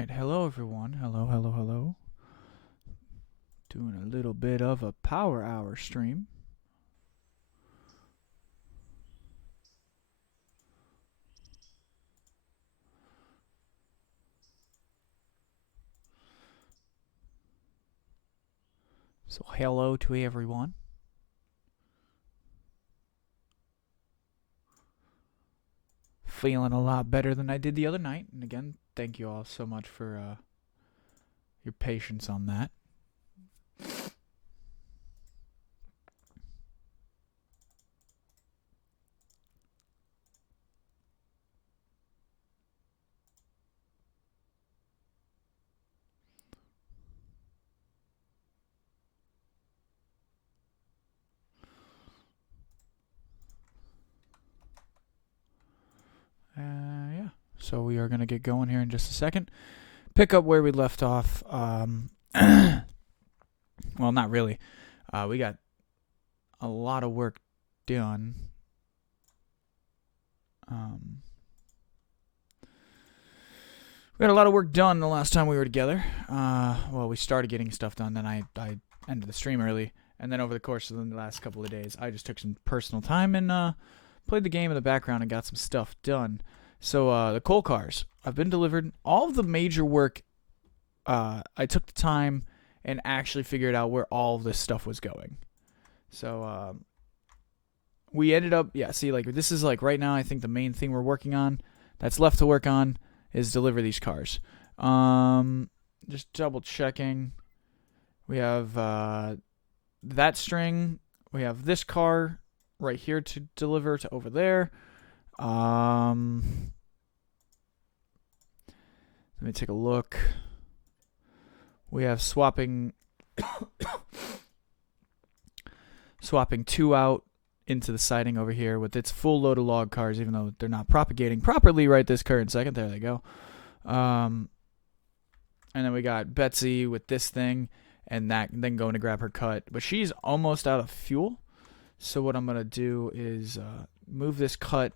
Alright, hello everyone. Hello, hello, hello. Doing a little bit of a power hour stream. So hello to everyone. Feeling a lot better than I did the other night. And again, thank you all so much for your patience on that. Yeah. So we are going to get going here in just a second. Pick up where we left off. Well, not really. We got a lot of work done. We got a lot of work done the last time we were together. Well, we started getting stuff done, then I ended the stream early, and then over the course of the last couple of days, I just took some personal time and played the game in the background and got some stuff done. So the coal cars, I've been delivered. All of the major work, I took the time and actually figured out where all of this stuff was going. So we ended up, see, like, this is like right now, I think the main thing we're working on that's left to work on is deliver these cars. Just double checking. We have that string. We have this car right here to deliver to over there. Let me take a look. We have swapping two out into the siding over here with its full load of log cars, even though they're not propagating properly right this current second. There they go. And then we got Betsy with this thing, and that then going to grab her cut. But she's almost out of fuel. So what I'm going to do is move this cut,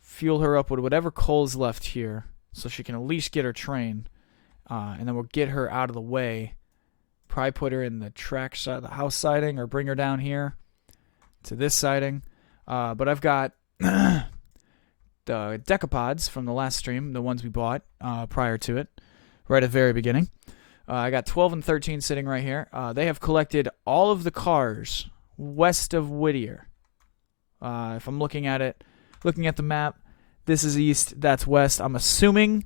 fuel her up with whatever coal is left here so she can at least get her train. And then we'll get her out of the way. Probably put her in the track side, the house siding, or bring her down here to this siding. But I've got the decapods from the last stream, the ones we bought prior to it, right at the very beginning. I got 12 and 13 sitting right here. They have collected all of the cars west of Whittier. If I'm looking at it, looking at the map, this is east, that's west. I'm assuming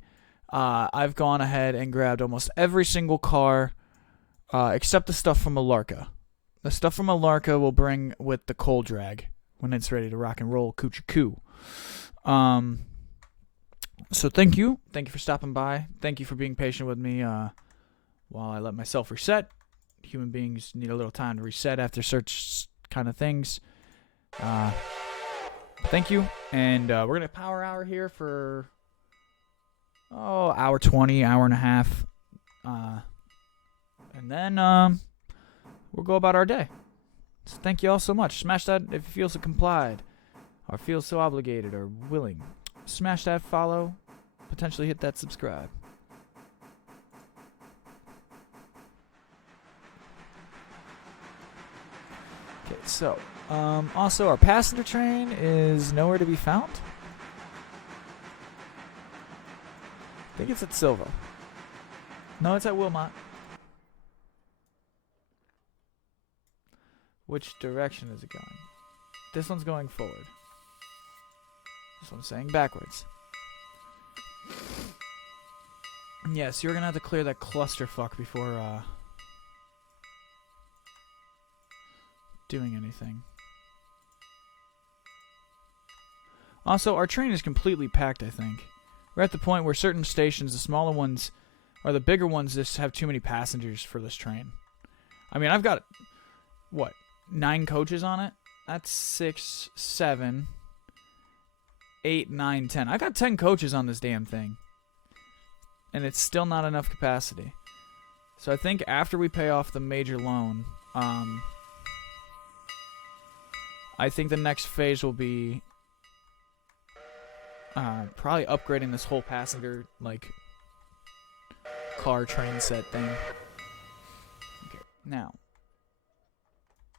I've gone ahead and grabbed almost every single car except the stuff from Alarka. The stuff from Alarka will bring with the coal drag when it's ready to rock and roll coochie coo. So thank you. Thank you for stopping by. Thank you for being patient with me while I let myself reset. Human beings need a little time to reset after such kind of things. Thank you. And we're going to power hour here for hour 20, hour and a half. And then we'll go about our day. So thank you all so much. Smash that if you feel so complied, or feel so obligated or willing. Smash that follow. Potentially hit that subscribe. Okay, so also our passenger train is nowhere to be found. I think it's at Silva. No, it's at Wilmot. Which direction is it going? This one's going forward. This one's saying backwards. Yes, you're gonna have to clear that clusterfuck before doing anything. Also, our train is completely packed, I think. We're at the point where certain stations, the smaller ones, or the bigger ones, just have too many passengers for this train. I mean, I've got, 9 coaches on it? That's 6, 7, 8, 9, 10. I got 10 coaches on this damn thing. And it's still not enough capacity. So I think after we pay off the major loan, I think the next phase will be probably upgrading this whole passenger, car train set thing. Okay, now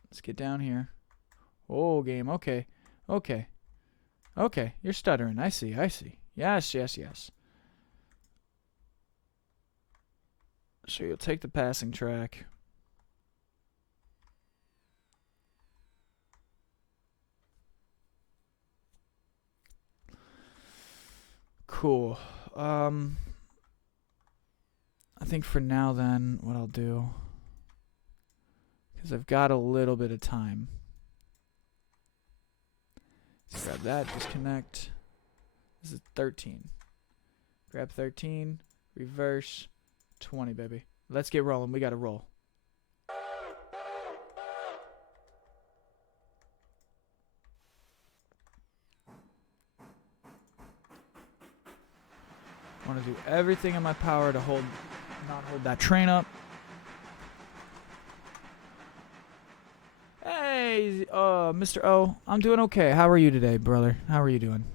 let's get down here. Oh, game. Okay, okay, okay. You're stuttering. I see. I see. Yes, yes, yes. So you'll take the passing track. Cool. I think for now then, what I'll do, because I've got a little bit of time. Let's grab that, disconnect. This is 13. Grab 13, reverse, 20, baby. Let's get rolling. We got to roll. I want to do everything in my power to not hold that train up. Hey, Mr. O, I'm doing okay. How are you today, brother? How are you doing?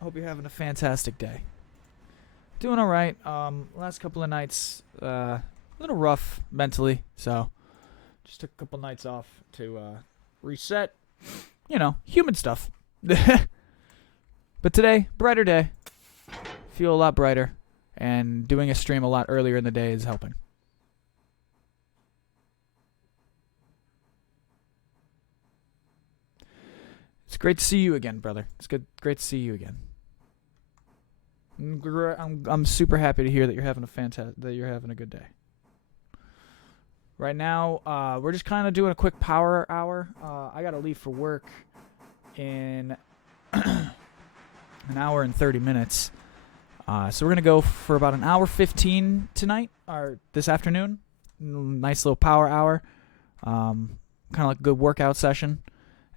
I hope you're having a fantastic day. Doing all right. Last couple of nights, a little rough mentally, so just took a couple nights off to reset. You know, human stuff. But today, brighter day. Feel a lot brighter, and doing a stream a lot earlier in the day is helping. It's great to see you again, brother. It's great to see you again. I'm super happy to hear that you're having a good day. Right now, we're just kind of doing a quick power hour. I gotta leave for work in an hour and 30 minutes. So we're going to go for about an hour 15 tonight, or this afternoon. Nice little power hour. Kind of like a good workout session.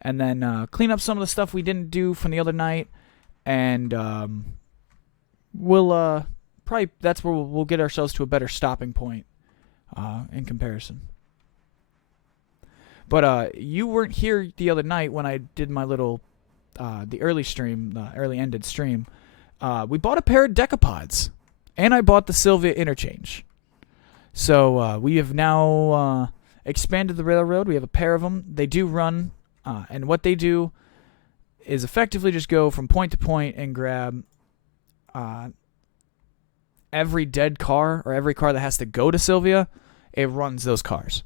And then clean up some of the stuff we didn't do from the other night. And we'll probably, that's where we'll get ourselves to a better stopping point in comparison. But you weren't here the other night when I did my little the early stream, the early ended stream. We bought a pair of decapods, and I bought the Sylvia Interchange. So we have now expanded the railroad. We have a pair of them. They do run, and what they do is effectively just go from point to point and grab every dead car or every car that has to go to Sylvia. It runs those cars.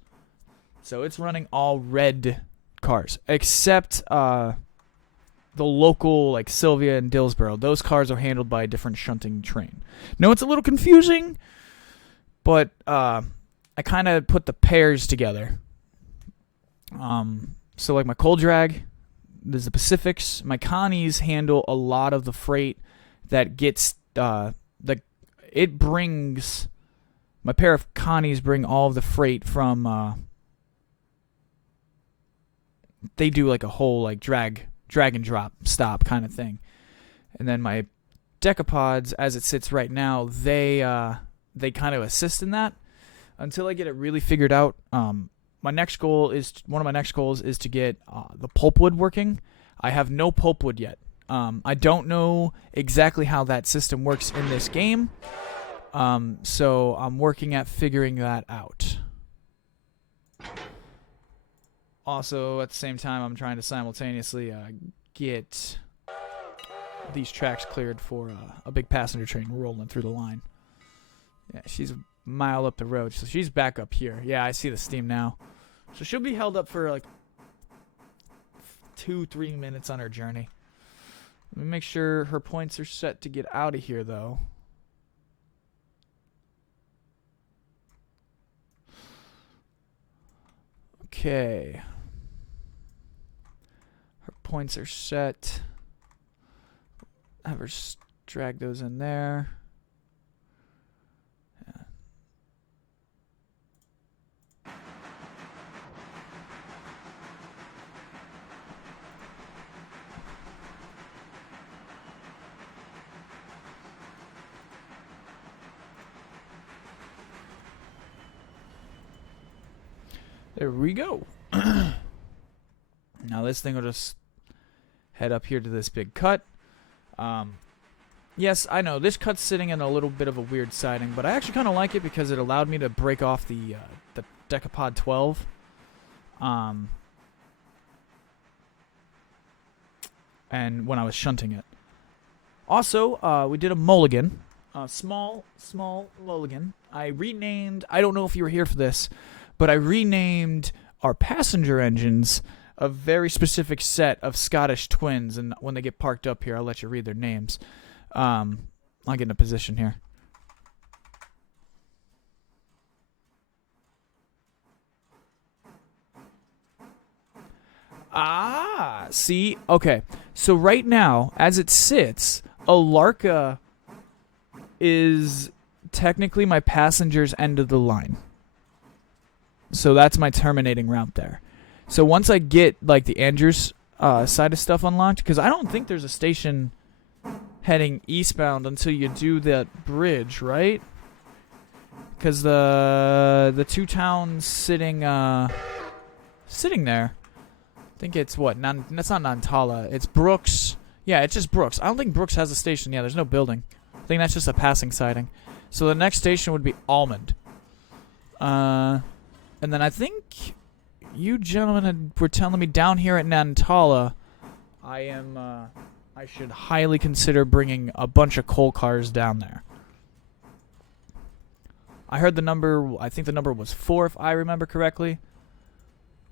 So it's running all red cars, except the local, like Sylvia and Dillsboro. Those cars are handled by a different shunting train. No, it's a little confusing, but I kind of put the pairs together. So like my coal drag, there's the Pacifics. My Connies handle a lot of the freight that gets it brings. My pair of Connies bring all of the freight from. They do like a whole like drag and drop stop kind of thing. And then my decapods, as it sits right now, they kind of assist in that until I get it really figured out. One of my next goals is to get the pulpwood working. I have no pulpwood yet. I don't know exactly how that system works in this game, so I'm working at figuring that out. Also, at the same time, I'm trying to simultaneously get these tracks cleared for a big passenger train rolling through the line. Yeah, she's a mile up the road, so she's back up here. Yeah, I see the steam now. So she'll be held up for like 2-3 minutes on her journey. Let me make sure her points are set to get out of here, though. Okay. Her points are set. Have her drag those in there. Yeah. There we go. Now this thing will just head up here to this big cut. Yes, I know this cut's sitting in a little bit of a weird siding, but I actually kind of like it because it allowed me to break off the Decapod 12. And when I was shunting it. Also, we did a mulligan. Small mulligan. I don't know if you were here for this, but I renamed our passenger engines a very specific set of Scottish twins, and when they get parked up here, I'll let you read their names. I'll get in a position here. Ah, see? Okay. So right now, as it sits, Alarka is technically my passenger's end of the line. So that's my terminating route there. So once I get like the Andrews side of stuff unlocked, because I don't think there's a station heading eastbound until you do that bridge, right? Because the two towns sitting there. I think it's what? That's not Nantala. It's Brooks. Yeah, it's just Brooks. I don't think Brooks has a station. Yeah, there's no building. I think that's just a passing siding. So the next station would be Almond. And then I think you gentlemen were telling me down here at Nantala, I should highly consider bringing a bunch of coal cars down there. I heard the number. I think the number was 4, if I remember correctly.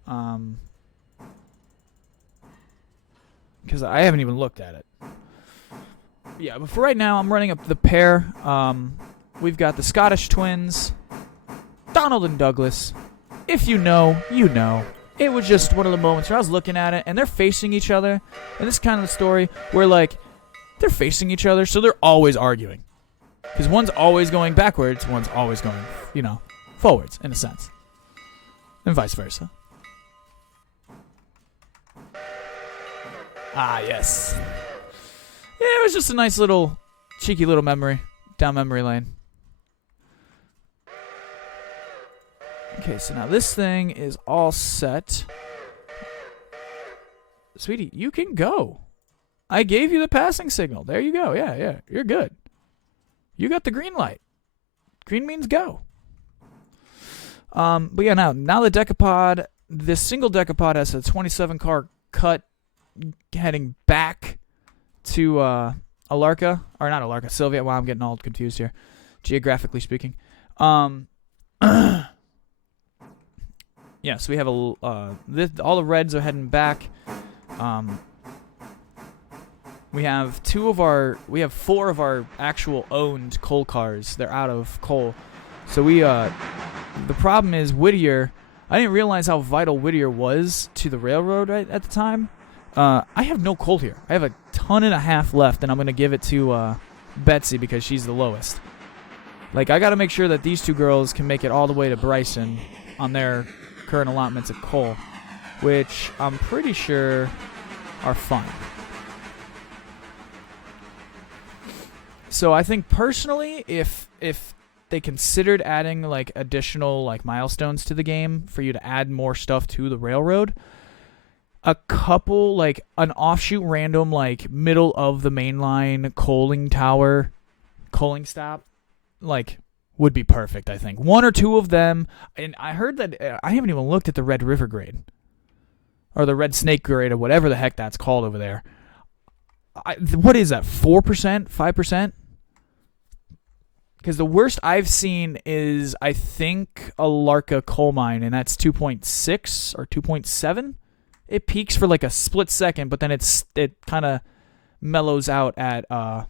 Because I haven't even looked at it. Yeah, but for right now, I'm running up the pair. We've got the Scottish twins, Donald and Douglas. If you know, you know. It was just one of the moments where I was looking at it, and they're facing each other. And this is kind of the story where, like, they're facing each other, so they're always arguing. Because one's always going backwards, one's always going, forwards, in a sense. And vice versa. Ah, yes. Yeah, it was just a nice little, cheeky little memory down memory lane. Okay, so now this thing is all set. Sweetie, you can go. I gave you the passing signal. There you go. Yeah, you're good. You got the green light. Green means go. But yeah, now the Decapod, this single Decapod has a 27 car cut heading back to Alarka, or not Alarka, Sylvia. Wow, I'm getting all confused here, geographically speaking. Yeah, so we have all the reds are heading back. We have 4 of our actual owned coal cars. They're out of coal. So the problem is Whittier. I didn't realize how vital Whittier was to the railroad right at the time. I have no coal here. I have a ton and a half left, and I'm going to give it to Betsy because she's the lowest. Like, I got to make sure that these two girls can make it all the way to Bryson on their current allotments of coal, which I'm pretty sure are fine. So I think personally, if they considered adding like additional like milestones to the game for you to add more stuff to the railroad, a couple, like an offshoot random, like middle of the main line coaling stop, like would be perfect, I think. 1 or 2 of them. And I heard that, I haven't even looked at the Red River grade. Or the Red Snake grade, or whatever the heck that's called over there. What is that, 4%? 5%? Because the worst I've seen is, I think, a Larka coal mine, and that's 2.6 or 2.7. It peaks for like a split second, but then it kind of mellows out at 2.5.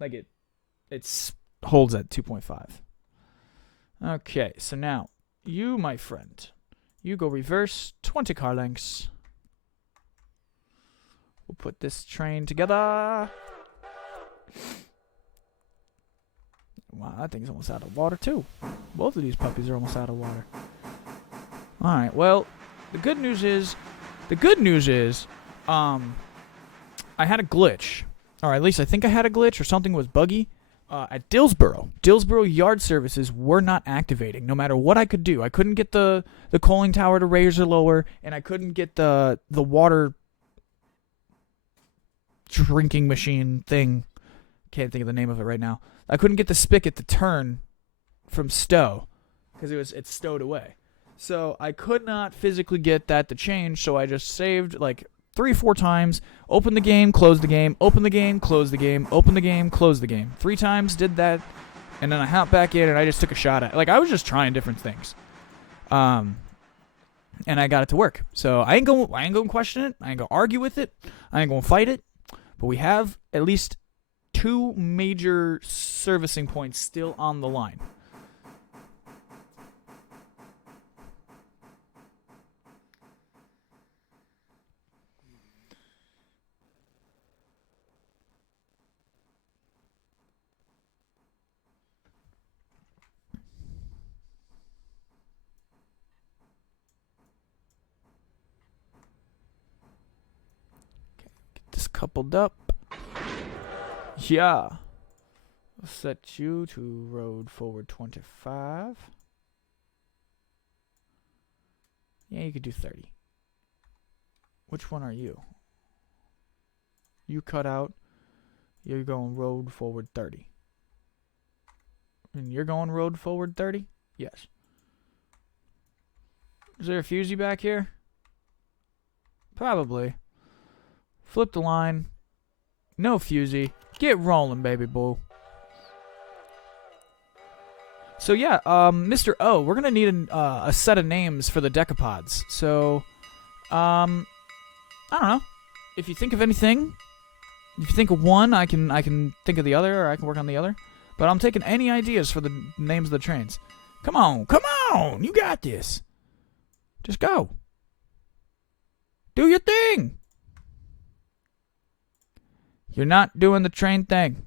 Like it holds at 2.5. Okay, so now you, my friend, you go reverse 20 car lengths. We'll put this train together. Wow, that thing's almost out of water too. Both of these puppies are almost out of water. All right. Well, the good news is, I had a glitch, or at least I think I had a glitch, or something was buggy at Dillsboro. Dillsboro yard services were not activating, no matter what I could do. I couldn't get the coaling tower to raise or lower, and I couldn't get the water drinking machine thing. Can't think of the name of it right now. I couldn't get the spigot to turn from stow because it's stowed away. So I could not physically get that to change, so I just saved like 3-4 times, open the game, close the game, open the game, close the game, open the game, close the game. 3 times, did that, and then I hopped back in and I just took a shot at it. Like, I was just trying different things. And I got it to work. So I ain't gonna question it. I ain't gonna argue with it. I ain't gonna fight it. But we have at least 2 major servicing points still on the line. This coupled up. Yeah. I'll set you to road forward 25. Yeah, you could do 30. Which one are you? You cut out. You're going road forward 30. And you're going road forward 30? Yes. Is there a fusee back here? Probably. Flip the line. No fusee. Get rolling, baby boo. So yeah, Mr. O, we're gonna need a set of names for the decapods. So, I don't know. If you think of anything, if you think of one, I can think of the other, or I can work on the other. But I'm taking any ideas for the names of the trains. Come on, you got this. Just go. Do your thing. You're not doing the train thing.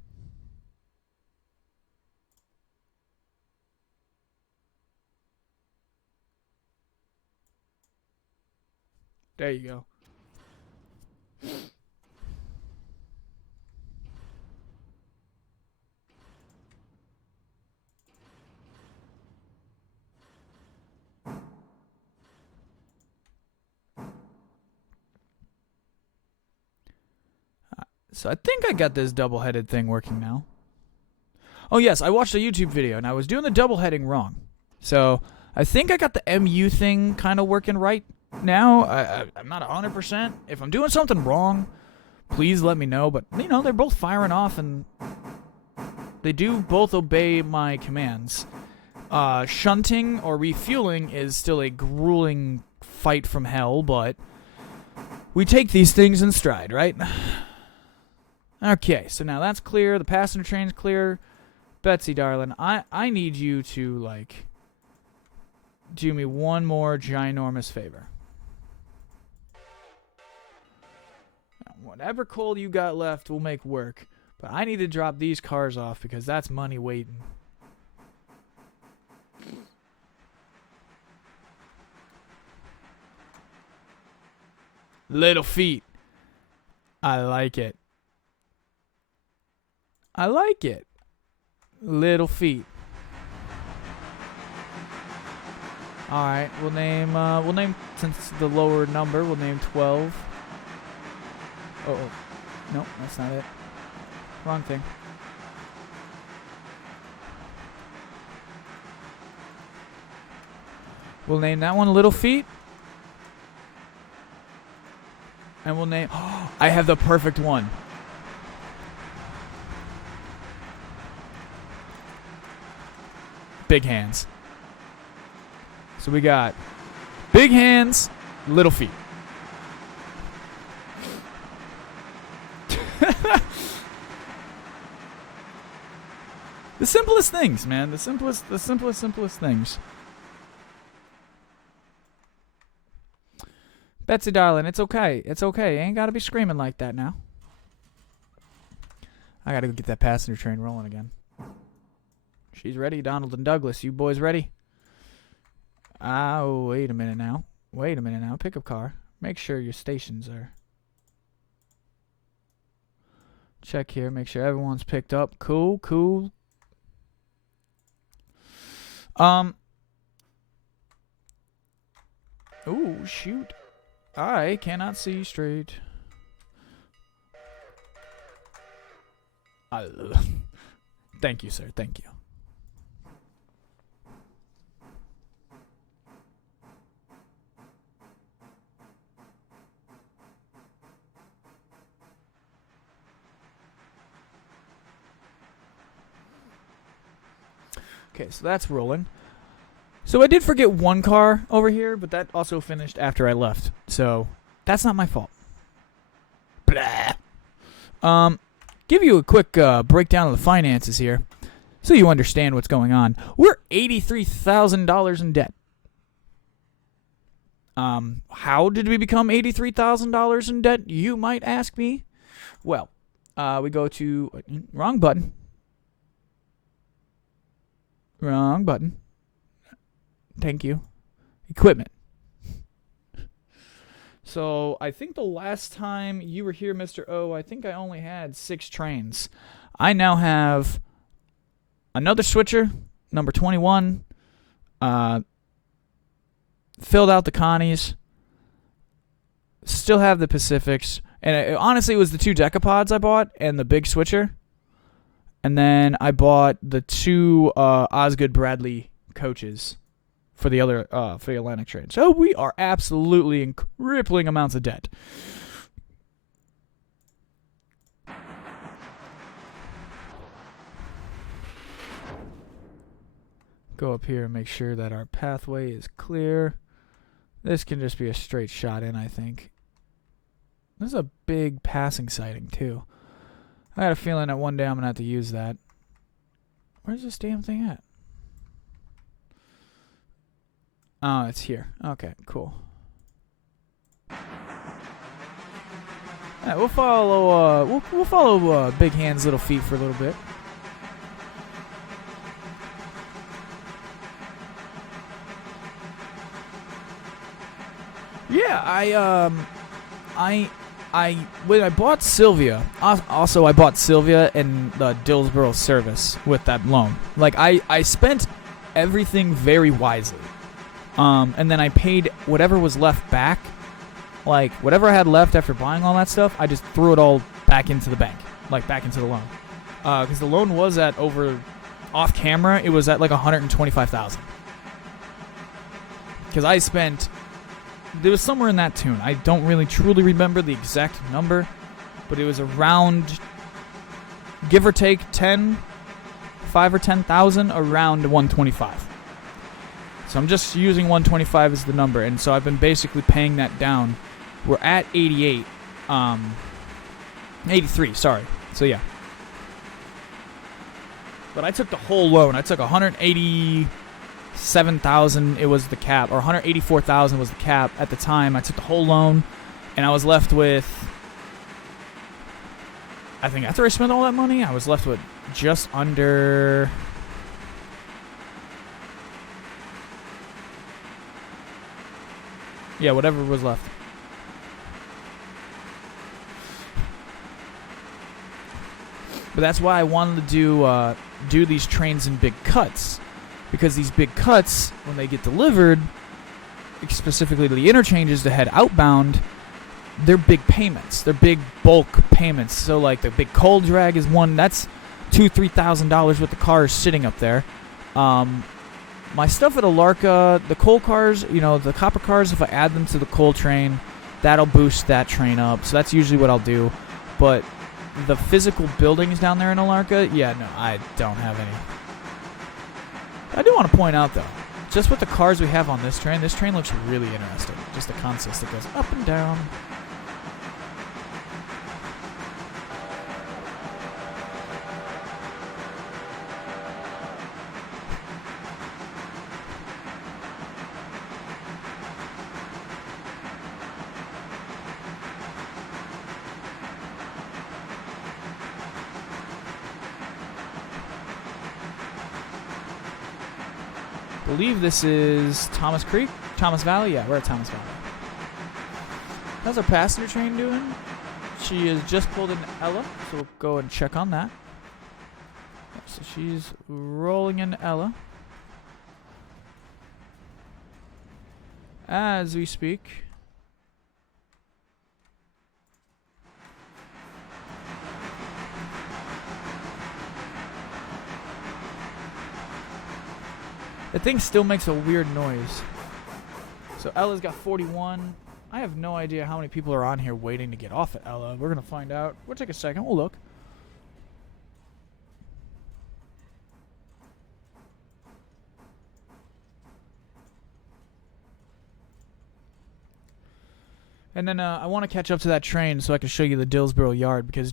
There you go. So I think I got this double-headed thing working now. Oh yes, I watched a YouTube video and I was doing the double-heading wrong. So I think I got the MU thing kind of working right now. I'm not 100%. If I'm doing something wrong, please let me know. But, you know, they're both firing off and they do both obey my commands. Shunting or refueling is still a grueling fight from hell, but we take these things in stride, right? Okay, so now that's clear. The passenger train's clear. Betsy, darling, I need you to, like, do me one more ginormous favor. Whatever coal you got left will make work, but I need to drop these cars off because that's money waiting. Little feet. I like it. I like it. Little feet. All right, we'll name since the lower number, we'll name 12. Oh, no, that's not it. Wrong thing. We'll name that one Little Feet. And we'll name... I have the perfect one. Big Hands. So we got Big Hands, Little Feet. The simplest things, man. The simplest things. Betsy, darling, it's okay. It's okay. You ain't got to be screaming like that now. I got to go get that passenger train rolling again. She's ready, Donald and Douglas. You boys ready? Oh, wait a minute now. Pickup car. Make sure your stations are... Check here. Make sure everyone's picked up. Cool. Ooh, shoot. I cannot see straight. Thank you, sir. Thank you. Okay, so that's rolling. So I did forget one car over here, but that also finished after I left. So that's not my fault. Blah. Give you a quick breakdown of the finances here, so you understand what's going on. We're $83,000 in debt. How did we become $83,000 in debt, you might ask me? Well, we go to... Wrong button. Wrong button. Thank you. Equipment. So, I think the last time you were here, Mr. O, I think I only had 6 trains. I now have another switcher, number 21, filled out the Connies, still have the Pacifics, and honestly, it was the 2 Decapods I bought and the big switcher, and then I bought the 2 Osgood Bradley coaches for the other for the Atlantic train. So we are absolutely in crippling amounts of debt. Go up here and make sure that our pathway is clear. This can just be a straight shot in, I think. This is a big passing sighting, too. I got a feeling that one day I'm going to have to use that. Where's this damn thing at? Oh, it's here. Okay, cool. Alright, we'll follow we'll follow Big Hand's little feet for a little bit. Yeah, when I bought Sylvia, also I bought Sylvia and the Dillsboro service with that loan. Like I spent everything very wisely. And then I paid whatever was left back. Like, whatever I had left after buying all that stuff, I just threw it all back into the bank. Like, back into the loan. Because the loan was at off camera, it was at like $125,000. Because I spent, it was somewhere in that tune. I don't really truly remember the exact number, but it was around, give or take 5 or 10,000, around 125. So I'm just using 125 as the number, and so I've been basically paying that down. We're at 83, sorry. So yeah. But I took the whole loan. I took 187,000, it was the cap, or 184,000 was the cap at the time. I took the whole loan, and I was left with, I think after I spent all that money, I was left with just under... Yeah, whatever was left. But that's why I wanted to do these trains in big cuts. Because these big cuts, when they get delivered, specifically to the interchanges to head outbound, they're big payments. They're big bulk payments. So like the big coal drag is one, that's $2,000-$3,000 worth of cars sitting up there. My stuff at Alarka, the coal cars, the copper cars, if I add them to the coal train, that'll boost that train up. So that's usually what I'll do. But the physical buildings down there in Alarka, yeah, no, I don't have any. I do want to point out, though, just with the cars we have on this train looks really interesting. Just the consist that goes up and down. I believe this is Thomas Valley. Yeah, we're at Thomas Valley. How's our passenger train doing? She has just pulled into Ella, so we'll go and check on that. So she's rolling into Ella as we speak. The thing still makes a weird noise. So Ella's got 41. I have no idea how many people are on here waiting to get off at Ella. We're going to find out. We'll take a second. We'll look. And then I want to catch up to that train so I can show you the Dillsboro yard, because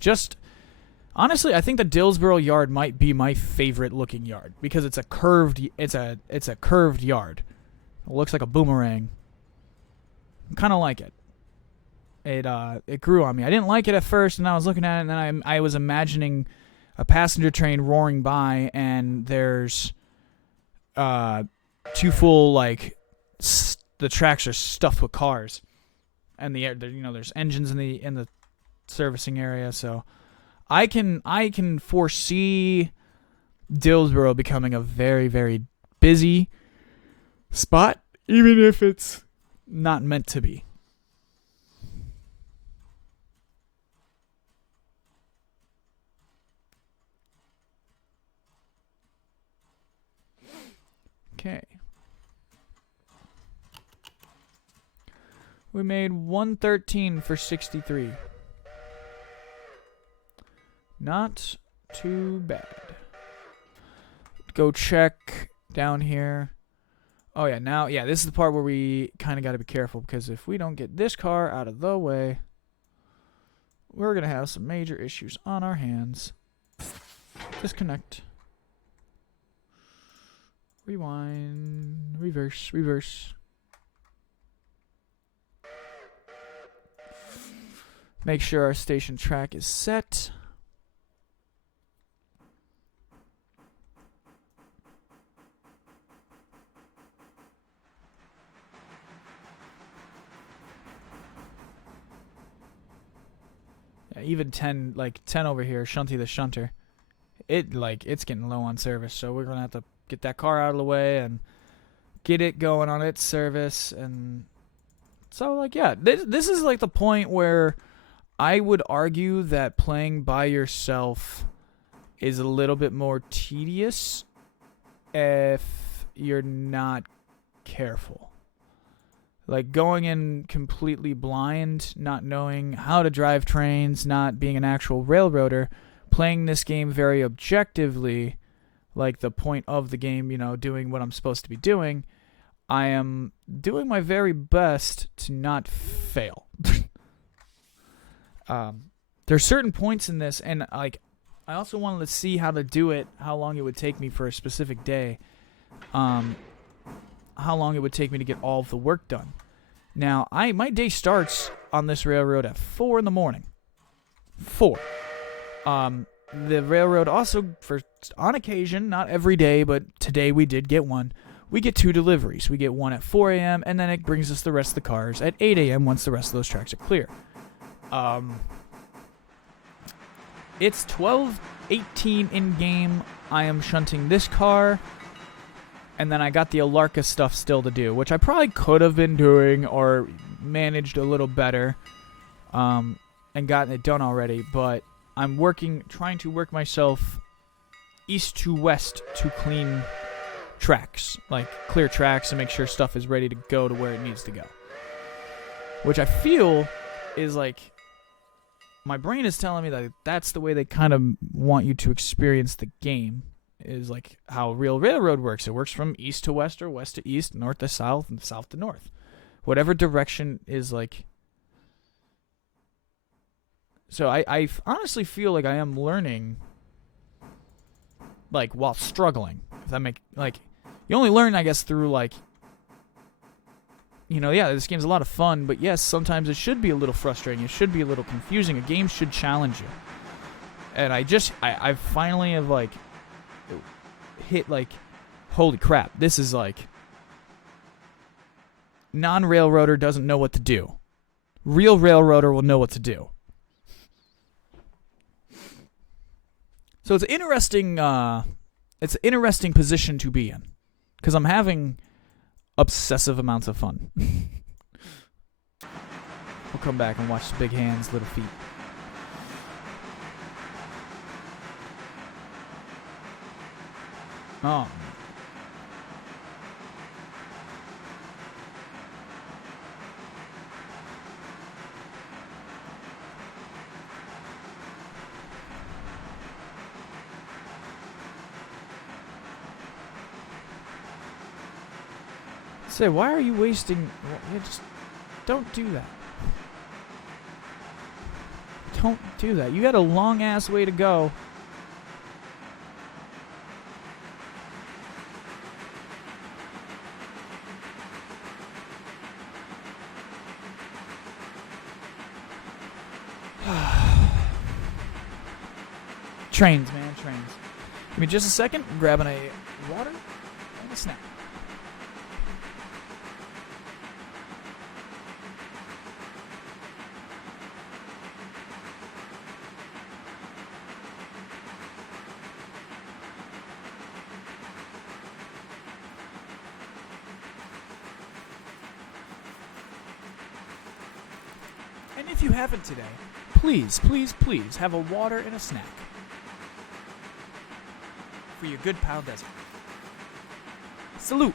honestly, I think the Dillsboro yard might be my favorite looking yard because it's a curved yard. It looks like a boomerang. I kind of like it. It grew on me. I didn't like it at first, and I was looking at it, and then I was imagining a passenger train roaring by, and there's two full the tracks are stuffed with cars. And there's engines in the servicing area, so I can foresee Dillsboro becoming a very, very busy spot, even if it's not meant to be. Okay. We made 113 for 63. Not too bad. Go check down here. Oh yeah, this is the part where we kind of got to be careful, because if we don't get this car out of the way, we're going to have some major issues on our hands. Disconnect. Rewind. Reverse. Make sure our station track is set. Yeah, even 10 over here, Shunty the Shunter. It's getting low on service, so we're gonna have to get that car out of the way and get it going on its service. And so this is the point where I would argue that playing by yourself is a little bit more tedious if you're not careful. Going in completely blind, not knowing how to drive trains, not being an actual railroader, playing this game very objectively, the point of the game, doing what I'm supposed to be doing, I am doing my very best to not fail. There's certain points in this, and I also wanted to see how to do it, how long it would take me for a specific day, how long it would take me to get all of the work done. Now, my day starts on this railroad at 4 in the morning. 4. The railroad also, on occasion, not every day, but today we did get one. We get 2 deliveries. We get one at 4 a.m., and then it brings us the rest of the cars at 8 a.m. once the rest of those tracks are clear. It's 12:18 in game. I am shunting this car, and then I got the Alarka stuff still to do, which I probably could have been doing or managed a little better, and gotten it done already. But I'm trying to work myself east to west to clean tracks, clear tracks, and make sure stuff is ready to go to where it needs to go. Which I feel is my brain is telling me that that's the way they kind of want you to experience the game, is how real railroad works. It works from east to west, or west to east, north to south, and south to north. Whatever direction is So I honestly feel like I am learning, while struggling. If that you only learn, I guess, through this game's a lot of fun, but yes, sometimes it should be a little frustrating. It should be a little confusing. A game should challenge you. And I finally have hit holy crap, this is non-railroader doesn't know what to do. Real railroader will know what to do. So it's an interesting position to be in, because I'm having obsessive amounts of fun. We'll come back and watch the big hands, little feet. Oh. Say, why are you wasting... Yeah, just don't do that. Don't do that. You got a long-ass way to go. Trains, man, trains. Give me just a second. I'm grabbing a water and a snack. And if you haven't today, please, please, please have a water and a snack. For your good pal Desert. Salute.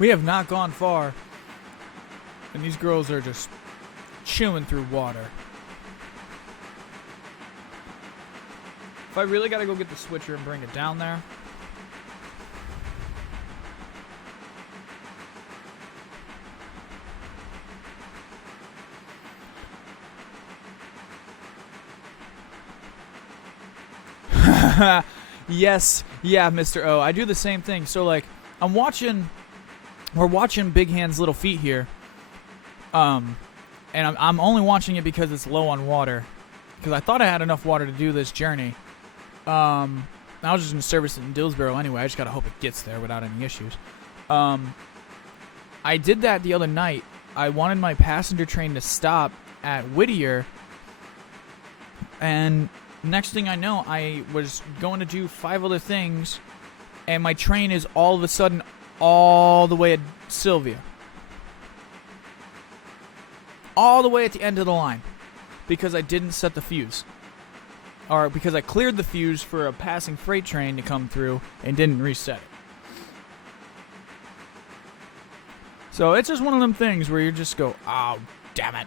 We have not gone far, and these girls are just chewing through water. If I really gotta go get the switcher and bring it down there, yes, yeah, Mr. O. I do the same thing. So, like, we're watching Big Hand's Little Feet here, and I'm only watching it because it's low on water, because I thought I had enough water to do this journey. I was just going to service it in Dillsboro anyway. I just got to hope it gets there without any issues. I did that the other night. I wanted my passenger train to stop at Whittier, and next thing I know, I was going to do 5 other things, and my train is all of a sudden all the way at Sylvia. All the way at the end of the line. Because I didn't set the fuse. Or because I cleared the fuse for a passing freight train to come through and didn't reset it. So it's just one of them things where you just go, oh, damn it.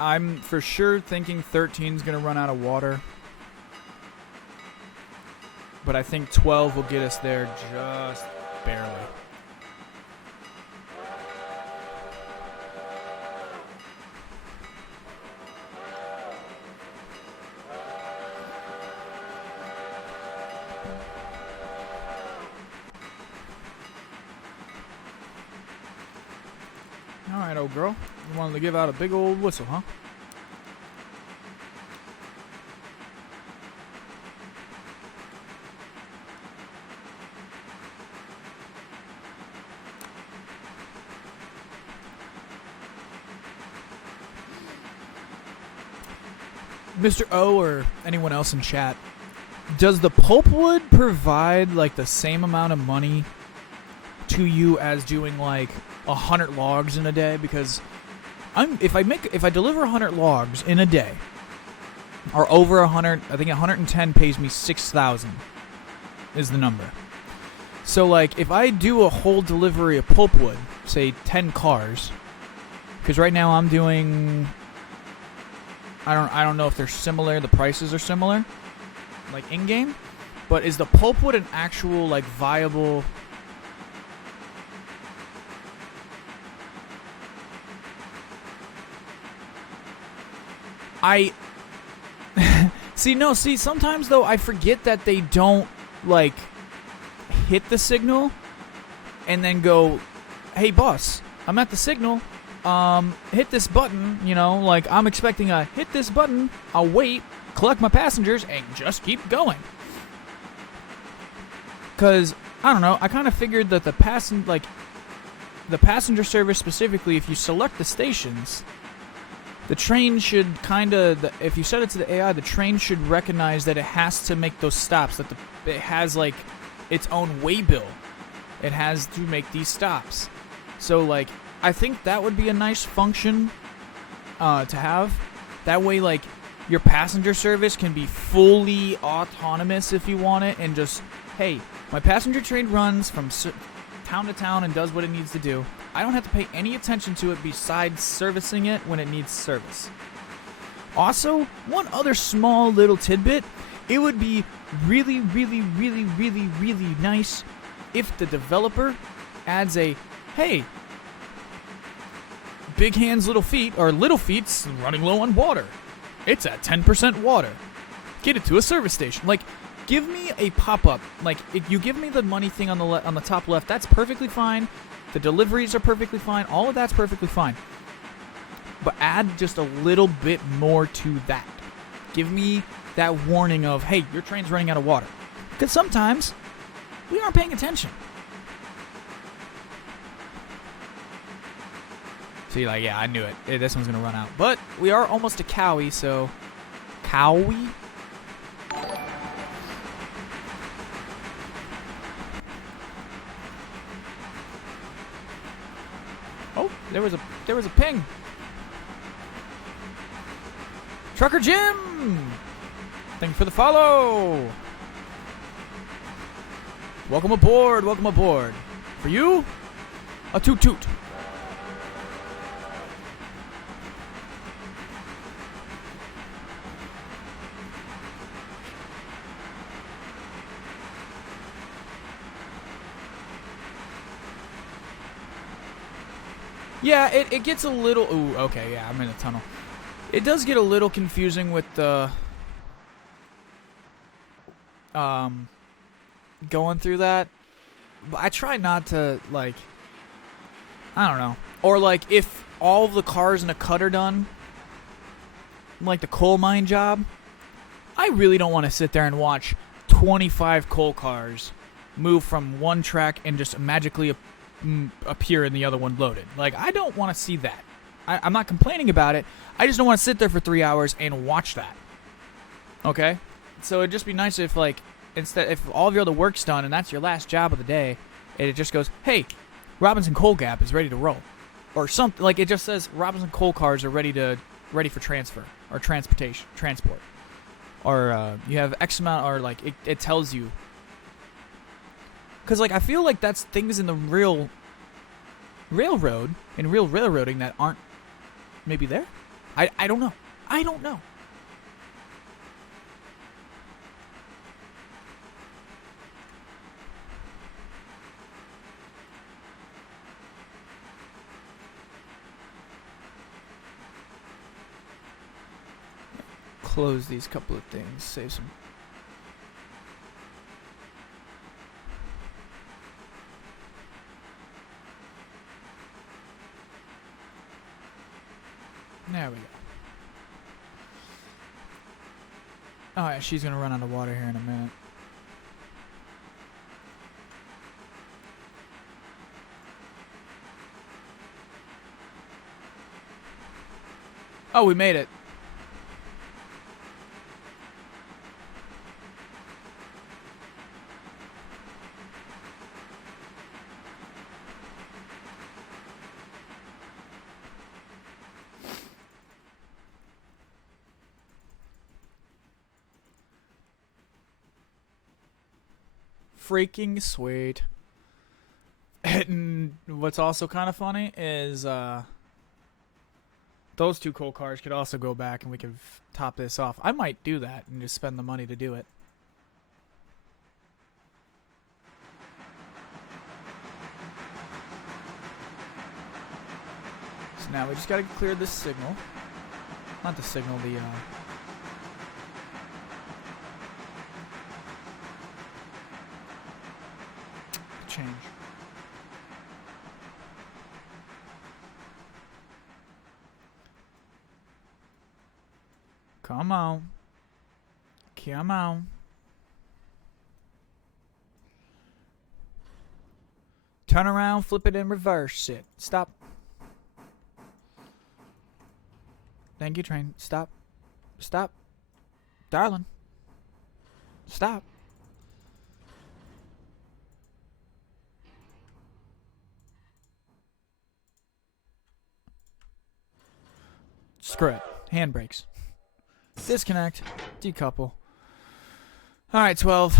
I'm for sure thinking 13's going to run out of water. But I think 12 will get us there just barely. Alright, old girl. You wanted to give out a big old whistle, huh? Mr. O or anyone else in chat, does the pulpwood provide like the same amount of money to you as doing like 100 logs in a day? Because if I deliver 100 logs in a day, or over 100, I think 110 pays me 6,000 is the number. So like if I do a whole delivery of pulpwood, say 10 cars, because right now I'm doing, I don't know if they're similar, the prices are similar, like in-game, but is the pulpwood an actual like viable? See, sometimes though I forget that they don't like hit the signal and then go, hey boss, I'm at the signal, hit this button, you know, like I'm expecting a hit this button, I'll wait, collect my passengers and just keep going. Because, I don't know, I kind of figured that the passenger service specifically, if you select the stations, the train should if you set it to the AI, the train should recognize that it has to make those stops, that it has, like, its own waybill. It has to make these stops. So, like, I think that would be a nice function to have. That way, like, your passenger service can be fully autonomous if you want it, and just, hey, my passenger train runs from town to town and does what it needs to do. I don't have to pay any attention to it besides servicing it when it needs service. Also, one other small little tidbit, it would be really, really, really, really, really nice if the developer adds a, hey, big hands, little feet, or little feet's running low on water. It's at 10% water. Get it to a service station. Like, give me a pop-up. Like, if you give me the money thing on the top left, that's perfectly fine. The deliveries are perfectly fine. All of that's perfectly fine. But add just a little bit more to that. Give me that warning of, hey, your train's running out of water. Because sometimes we aren't paying attention. So you're like, yeah, I knew it. Hey, this one's going to run out. But we are almost to Cowie, so... Cowie? Oh, there was a ping. Trucker Jim! Thank you for the follow! Welcome aboard, welcome aboard. For you, a toot toot. Yeah, it gets a little... Ooh, okay, yeah, I'm in a tunnel. It does get a little confusing with the... going through that. But I try not to, like... I don't know. Or, like, if all of the cars in a cut are done, like the coal mine job, I really don't want to sit there and watch 25 coal cars move from one track and just magically appear in the other one loaded. Like, I don't want to see that. I'm not complaining about it. I just don't want to sit there for 3 hours and watch that. Okay? So it'd just be nice if, like, if all of your other work's done and that's your last job of the day, and it just goes, hey, Robinson Coal Gap is ready to roll. Or something. Like, it just says Robinson Coal cars are ready for transfer. Or transport. Or you have X amount, or, like, it tells you. Because, like, I feel like that's things in the real railroad and real railroading that aren't maybe there. I don't know. I don't know. Close these couple of things. Save some. There we go. Oh yeah, she's gonna run out of water here in a minute. Oh, we made it. Freaking sweet. And what's also kind of funny is those two coal cars could also go back and we could top this off. I might do that and just spend the money to do it. So now we just gotta clear this signal. Not the signal, the change. Come on. Come on. Turn around, flip it, and reverse it. Stop. Thank you, train. Stop. Stop. Darling. Stop. Screw it. Handbrakes. Disconnect. Decouple. Alright, 12.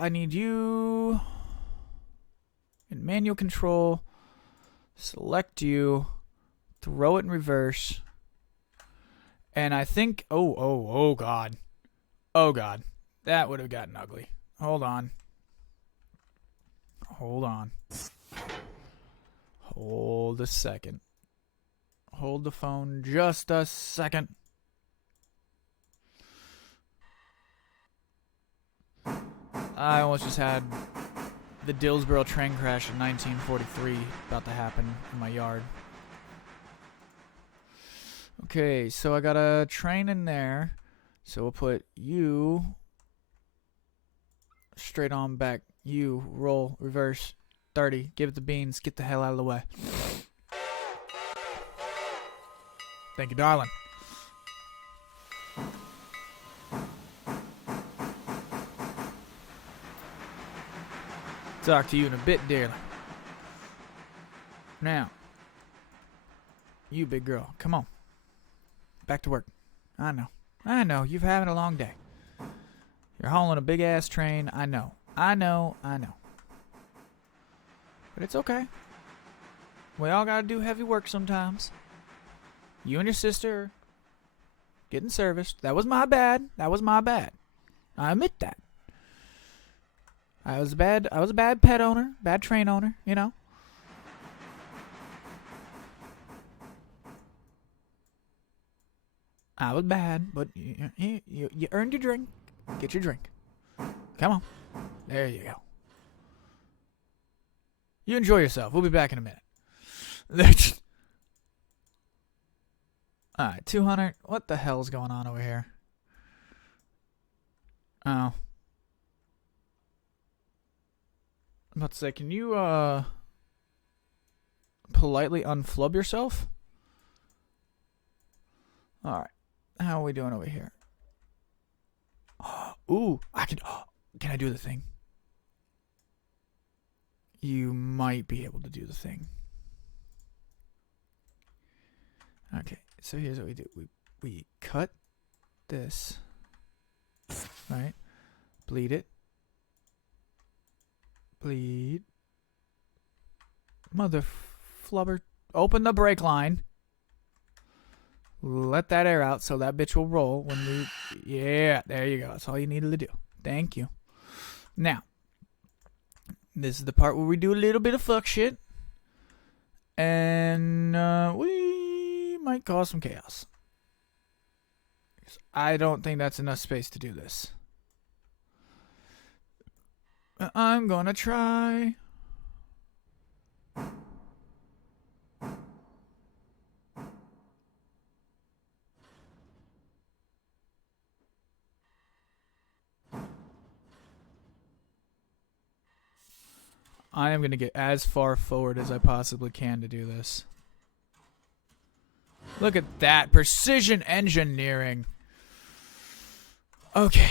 I need you in manual control. Select you. Throw it in reverse. And I think... Oh, God. Oh, God. That would have gotten ugly. Hold on. Hold on. Hold a second. Hold the phone just a second. I almost just had the Dillsboro train crash in 1943 about to happen in my yard. Okay, so I got a train in there. So we'll put you straight on back. You roll, reverse, 30. Give it the beans. Get the hell out of the way. Thank you, darling. Talk to you in a bit, dearly. Now, you big girl, come on. Back to work. I know. You've having a long day. You're hauling a big-ass train. I know. But it's okay. We all gotta do heavy work sometimes. You and your sister getting serviced. That was my bad. I admit that. I was a bad pet owner, bad train owner, you know. I was bad, but you earned your drink. Get your drink. Come on. There you go. You enjoy yourself. We'll be back in a minute. Alright, 200. What the hell's going on over here? Oh. I'm about to say, can you, politely unflub yourself? Alright. How are we doing over here? Ooh, can I do the thing? You might be able to do the thing. Okay, so here's what we do. We cut this, right? Bleed it. Bleed. Mother flubber. Open the brake line. Let that air out so that bitch will roll when we... Yeah, there you go. That's all you needed to do. Thank you. Now, this is the part where we do a little bit of fuck shit. And we might cause some chaos. I don't think that's enough space to do this. I'm gonna try. I am going to get as far forward as I possibly can to do this. Look at that. Precision engineering. Okay.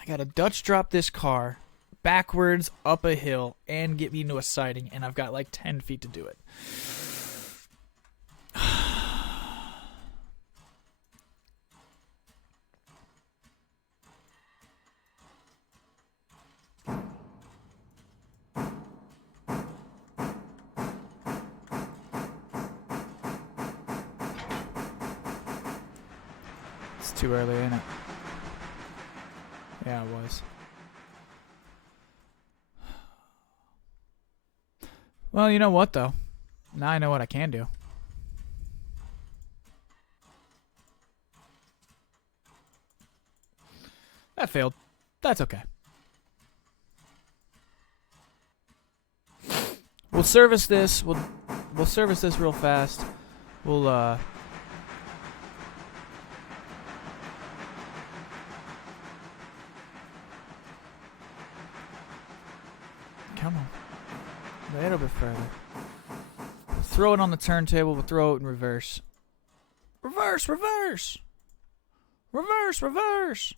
I got to Dutch drop this car backwards up a hill and get me into a siding, and I've got like 10 feet to do it. Too early, ain't it? Yeah, it was. Well, you know what, though? Now I know what I can do. That failed. That's okay. We'll service this. We'll service this real fast. We'll Come on. A little bit further. We'll throw it on the turntable. We'll throw it in reverse. Reverse, reverse. Reverse, reverse.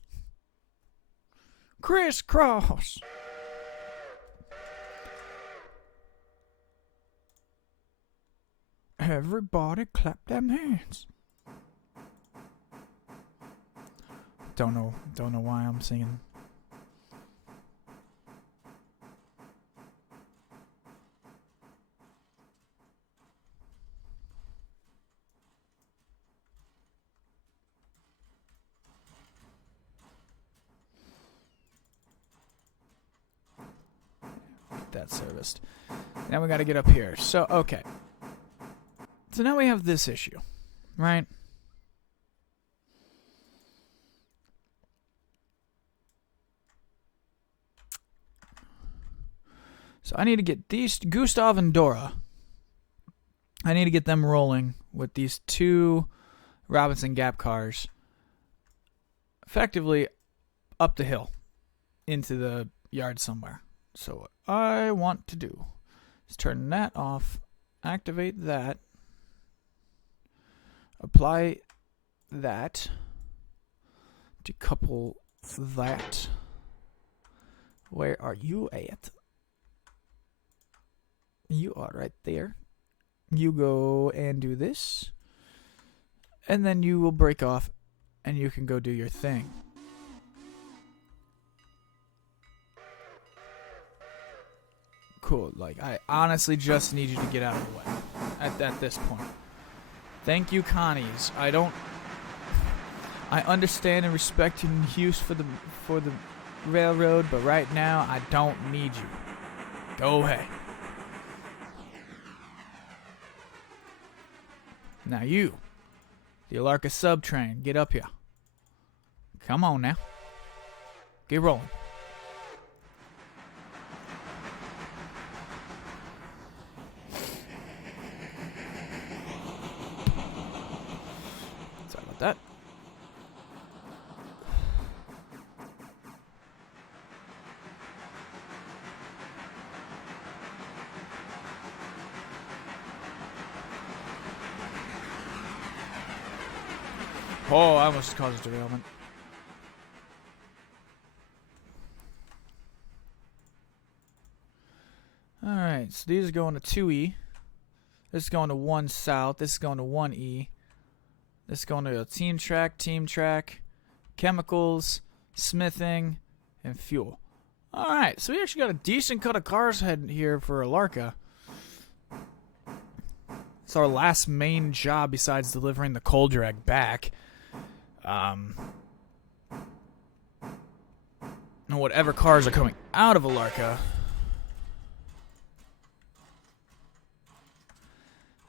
Crisscross. Everybody clap them hands. Don't know why I'm singing. Get that serviced. Now we got to get up here. So, okay. So now we have this issue, right? So I need to get these, Gustav and Dora, I need to get them rolling with these two Robinson Gap cars effectively up the hill into the yard somewhere. So what I want to do is turn that off, activate that, apply that, decouple that. Where are you at? You are right there. You go and do this. And then you will break off and you can go do your thing. Cool. Like, I honestly just need you to get out of the way at this point. Thank you, Connies. I understand and respect your use for the railroad, but right now I don't need you. Go ahead. Now you, the Alarka subtrain, get up here. Come on now. Get rolling. Sorry about that. Oh, I almost caused a derailment. Alright, so these are going to 2E. This is going to 1 south. This is going to 1E. This is going to a team track, chemicals, smithing, and fuel. Alright, so we actually got a decent cut of cars heading here for Alarka. It's our last main job besides delivering the coal drag back. And whatever cars are coming out of Alarka.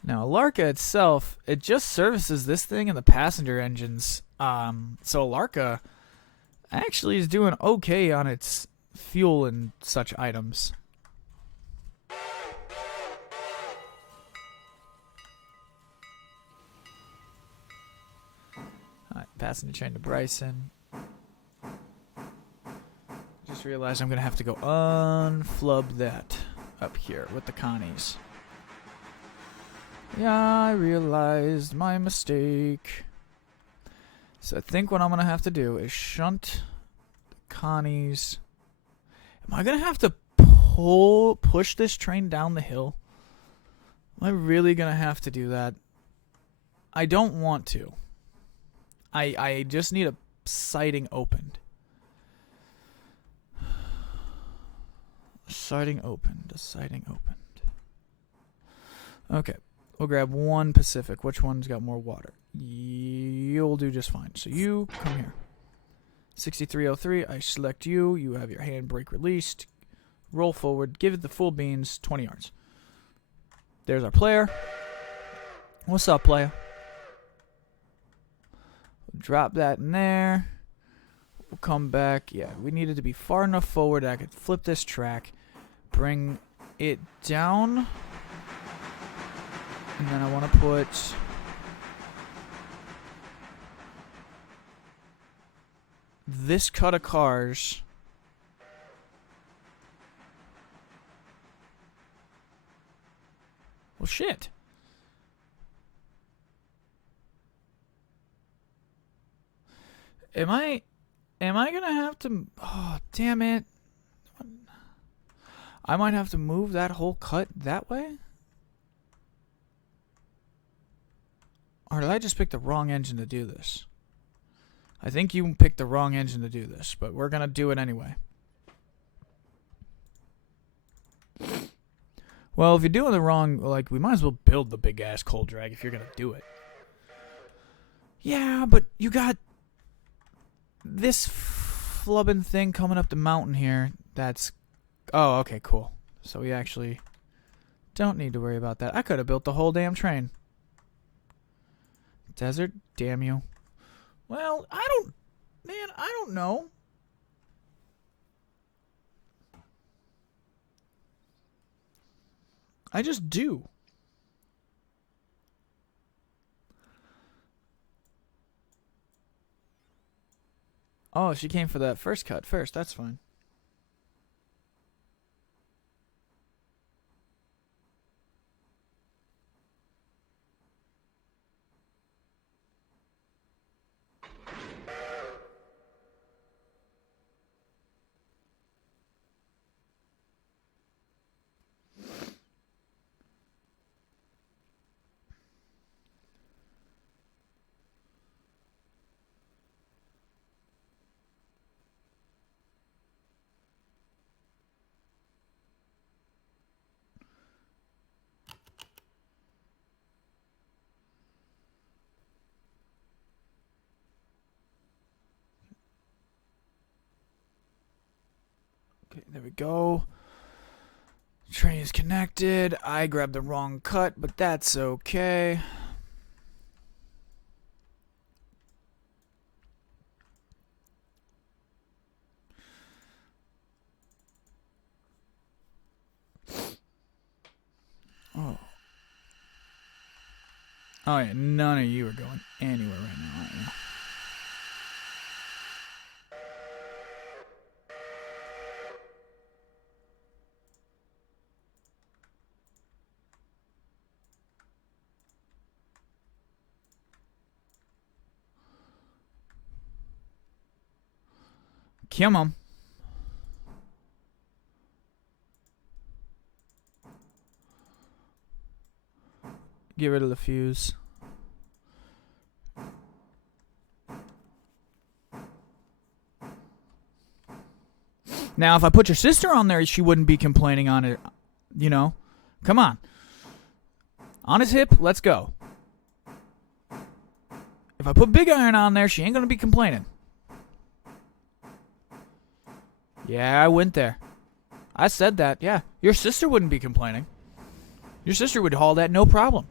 Now, Alarka itself, it just services this thing and the passenger engines. So Alarka actually is doing okay on its fuel and such items. Alright, passenger train to Bryson. Just realized I'm going to have to go unflub that up here with the Connies. Yeah, I realized my mistake. So I think what I'm going to have to do is shunt the Connies. Am I going to have to push this train down the hill? Am I really going to have to do that? I don't want to. I just need a siding opened. Siding opened. Okay. We'll grab one Pacific. Which one's got more water? You'll do just fine. So you come here. 6303. I select you. You have your handbrake released. Roll forward. Give it the full beans. 20 yards. There's our player. What's up, player? Drop that in there. We'll come back. Yeah, we needed to be far enough forward that I could flip this track, bring it down, and then I want to put this cut of cars Well, shit. Am I gonna have to... Oh, damn it. I might have to move that whole cut that way? Or did I just pick the wrong engine to do this? I think you picked the wrong engine to do this, but we're gonna do it anyway. Well, if you're doing the wrong... Like, we might as well build the big-ass coal drag if you're gonna do it. Yeah, but you got... this flubbing thing coming up the mountain here. That's... Oh, okay, cool. So we actually don't need to worry about that. I could have built the whole damn train. Desert, damn you. Well, I don't know. I just do. Oh, she came for that first cut first. That's fine. Okay, there we go. Train is connected. I grabbed the wrong cut, but that's okay. Oh. Oh yeah, none of you are going anywhere right now, aren't you? Come on. Get rid of the fuse. Now, if I put your sister on there, she wouldn't be complaining on it. You know? Come on. On his hip, let's go. If I put Big Iron on there, she ain't gonna be complaining. Yeah, I went there. I said that, yeah. Your sister wouldn't be complaining. Your sister would haul that no problem.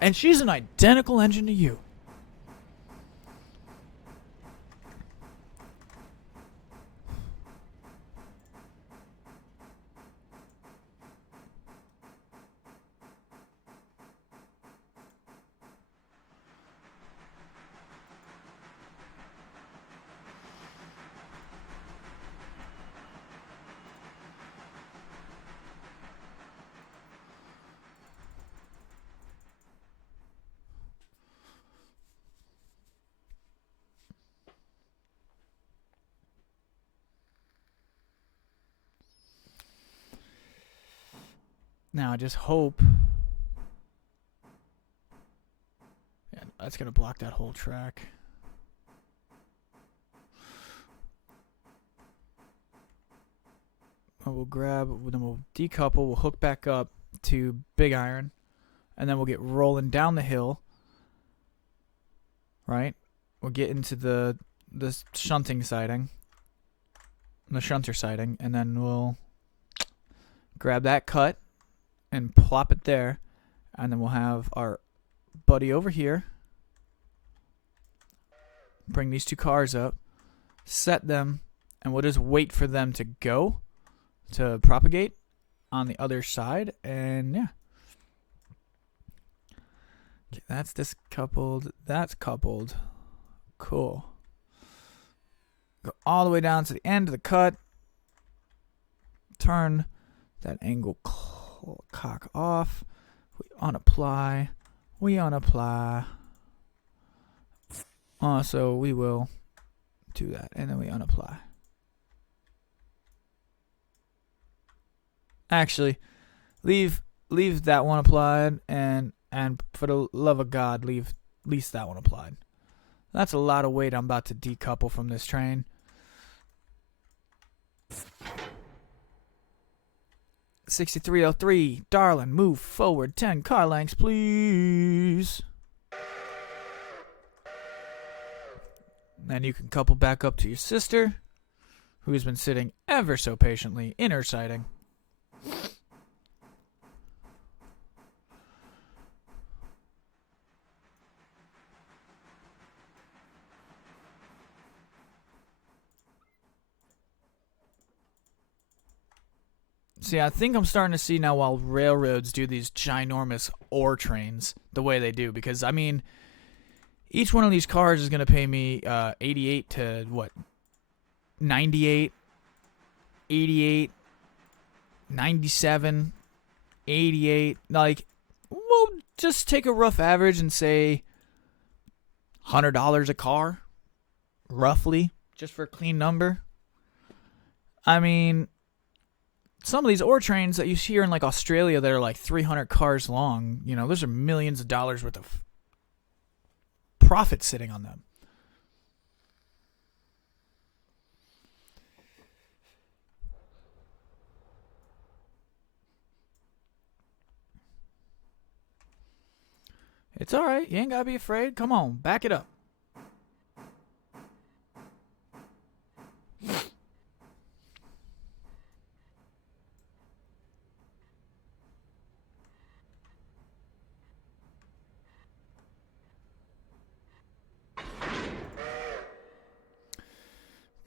And she's an identical engine to you. Now, I just hope... Yeah, that's going to block that whole track. We'll grab... Then we'll decouple. We'll hook back up to Big Iron. And then we'll get rolling down the hill. Right? We'll get into the shunting siding. The shunter siding. And then we'll grab that cut. And plop it there. And then we'll have our buddy over here. Bring these two cars up. Set them. And we'll just wait for them to go. To propagate on the other side. And yeah. Okay, that's discoupled. That's coupled. Cool. Go all the way down to the end of the cut. Turn that angle cock off. Unapply. We unapply. So we will do that, and then we unapply. Actually, leave that one applied, and for the love of God, leave at least that one applied. That's a lot of weight I'm about to decouple from this train. 6303, darling, move forward 10 car lengths, please. Then you can couple back up to your sister, who has been sitting ever so patiently in her siding. See, I think I'm starting to see now while railroads do these ginormous ore trains the way they do. Because, I mean, each one of these cars is going to pay me 88 to, what, 98, 88, 97, 88. Like, we'll just take a rough average and say $100 a car, roughly, just for a clean number. I mean, some of these ore trains that you see here in like Australia that are like 300 cars long, you know, those are millions of dollars worth of profit sitting on them. It's alright, you ain't gotta be afraid. Come on, back it up.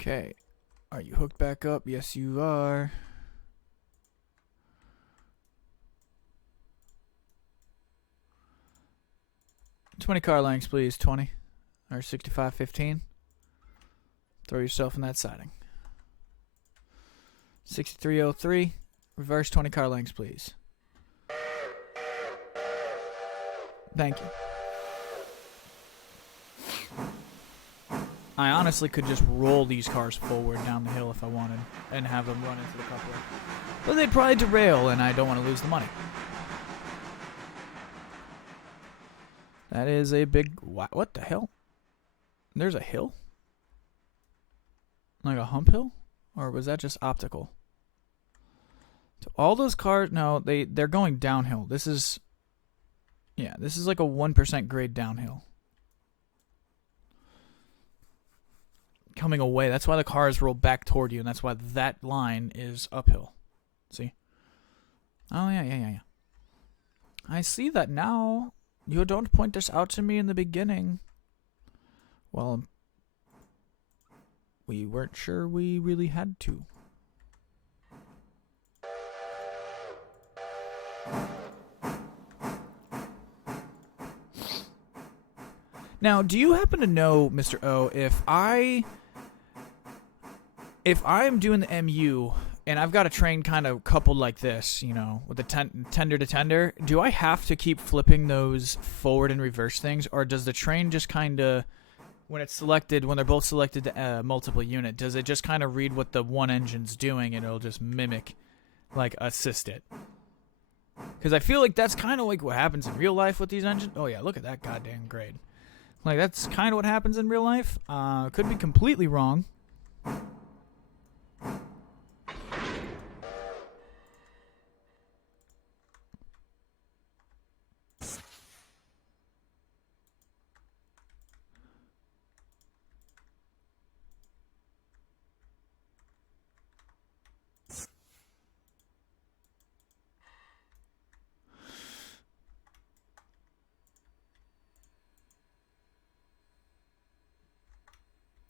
Okay, are you hooked back up? Yes, you are. $20 car lengths, please. 20 or 65.15. Throw yourself in that siding. 6303. Reverse 20 car lengths, please. Thank you. I honestly could just roll these cars forward down the hill if I wanted and have them run into the coupler. But they'd probably derail, and I don't want to lose the money. That is a big... What the hell? There's a hill? Like a hump hill? Or was that just optical? So all those cars... No, they're going downhill. This is... Yeah, this is like a 1% grade downhill. Coming away. That's why the cars roll back toward you, and that's why that line is uphill. See? Oh, yeah. I see that now. You don't point this out to me in the beginning. Well, we weren't sure we really had to. Now, do you happen to know, Mr. O, if I'm doing the MU and I've got a train kind of coupled like this, you know, with the tender to tender, do I have to keep flipping those forward and reverse things, or does the train just kind of, when they're both selected to multiple unit, does it just kind of read what the one engine's doing and it'll just mimic, like, assist it? Because I feel like that's kind of like what happens in real life with these engines. Oh yeah, look at that goddamn grade. Like, that's kind of what happens in real life. Could be completely wrong.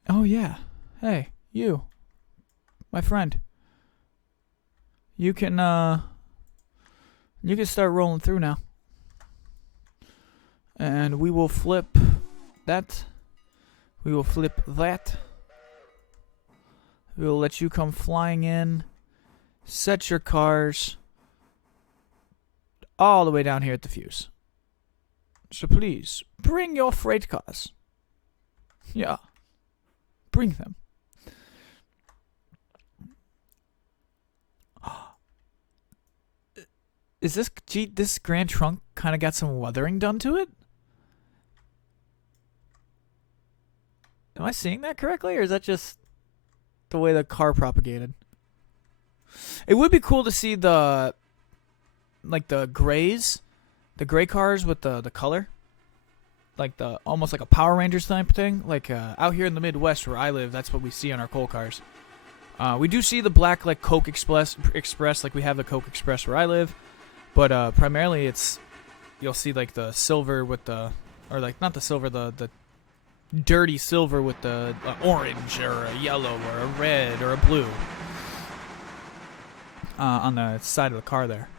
Oh yeah. Hey, you. My friend. You can start rolling through now. And we will flip that. We will flip that. We will let you come flying in. Set your cars all the way down here at the fuse. So please, bring your freight cars. Yeah. Bring them. Is this Grand Trunk kind of got some weathering done to it? Am I seeing that correctly, or is that just the way the car propagated? It would be cool to see the grays, the gray cars with the color, like the almost like a Power Rangers type thing. Like out here in the Midwest where I live, that's what we see on our coal cars. We do see the black like Coke Express, like we have the Coke Express where I live, but primarily you'll see like the silver with the, or like not the silver, the dirty silver with the orange or a yellow or a red or a blue on the side of the car there.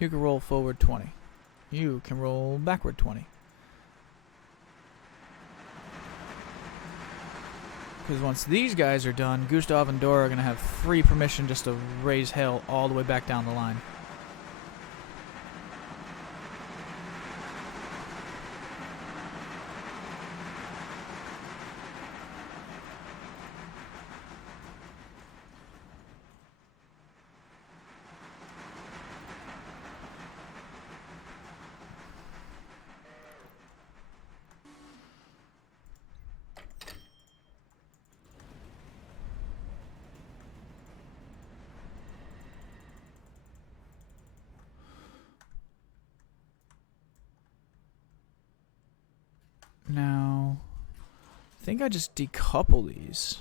You can roll forward 20. You can roll backward 20. Because once these guys are done, Gustav and Dora are going to have free permission just to raise hell all the way back down the line. Now, I think I just decouple these.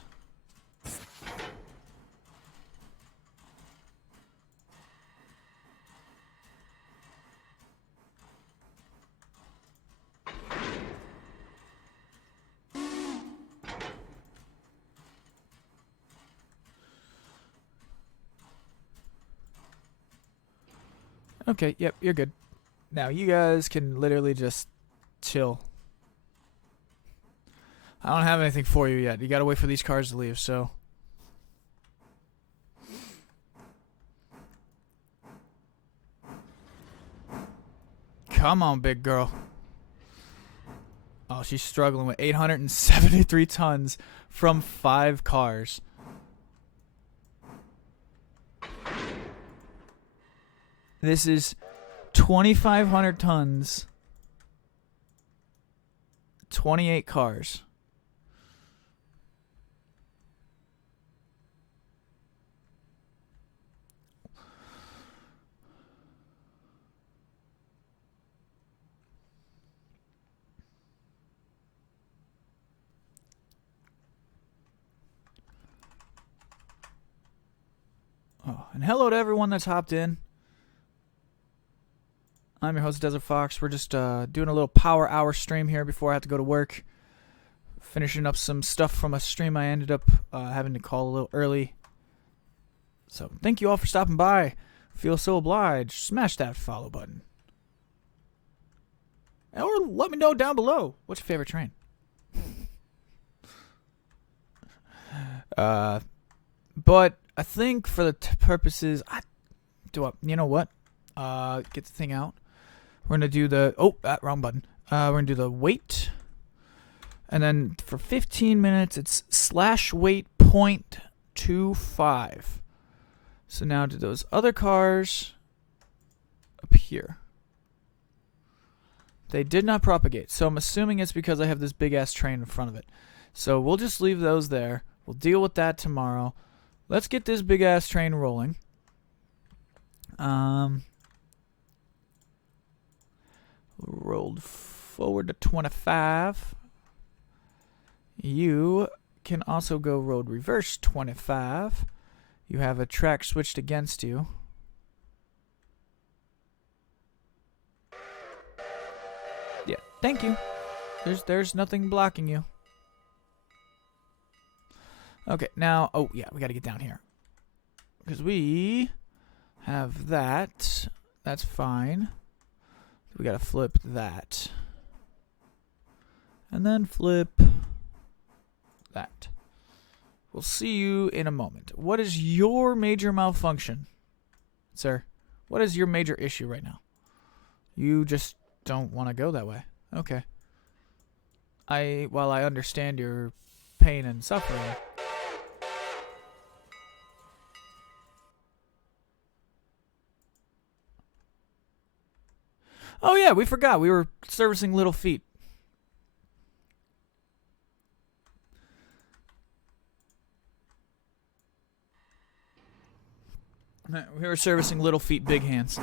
Okay, yep, you're good. Now you guys can literally just chill. I don't have anything for you yet. You gotta wait for these cars to leave, so. Come on, big girl. Oh, she's struggling with 873 tons from 5 cars. This is 2,500 tons. 28 cars. Oh, and hello to everyone that's hopped in. I'm your host, Desert Fox. We're just doing a little power hour stream here before I have to go to work. Finishing up some stuff from a stream I ended up having to call a little early. So thank you all for stopping by. Feel so obliged. Smash that follow button. Or let me know down below. What's your favorite train? But I think for the purposes, you know what? Get the thing out. We're gonna do the wrong button. We're gonna do the weight, and then for 15 minutes it's /weight 0.25. So now do those other cars up here. They did not propagate, so I'm assuming it's because I have this big ass train in front of it. So we'll just leave those there. We'll deal with that tomorrow. Let's get this big ass train rolling. Rolled forward to 25. You can also go road reverse 25. You have a track switched against you. Yeah, thank you. There's nothing blocking you. Okay, now, oh yeah, we gotta get down here. Because we have that. That's fine. We gotta flip that. And then flip that. We'll see you in a moment. What is your major malfunction, sir? What is your major issue right now? You just don't want to go that way. Okay. While I understand your pain and suffering. Oh yeah, we forgot. We were servicing Little Feet. We were servicing Little Feet, Big Hands.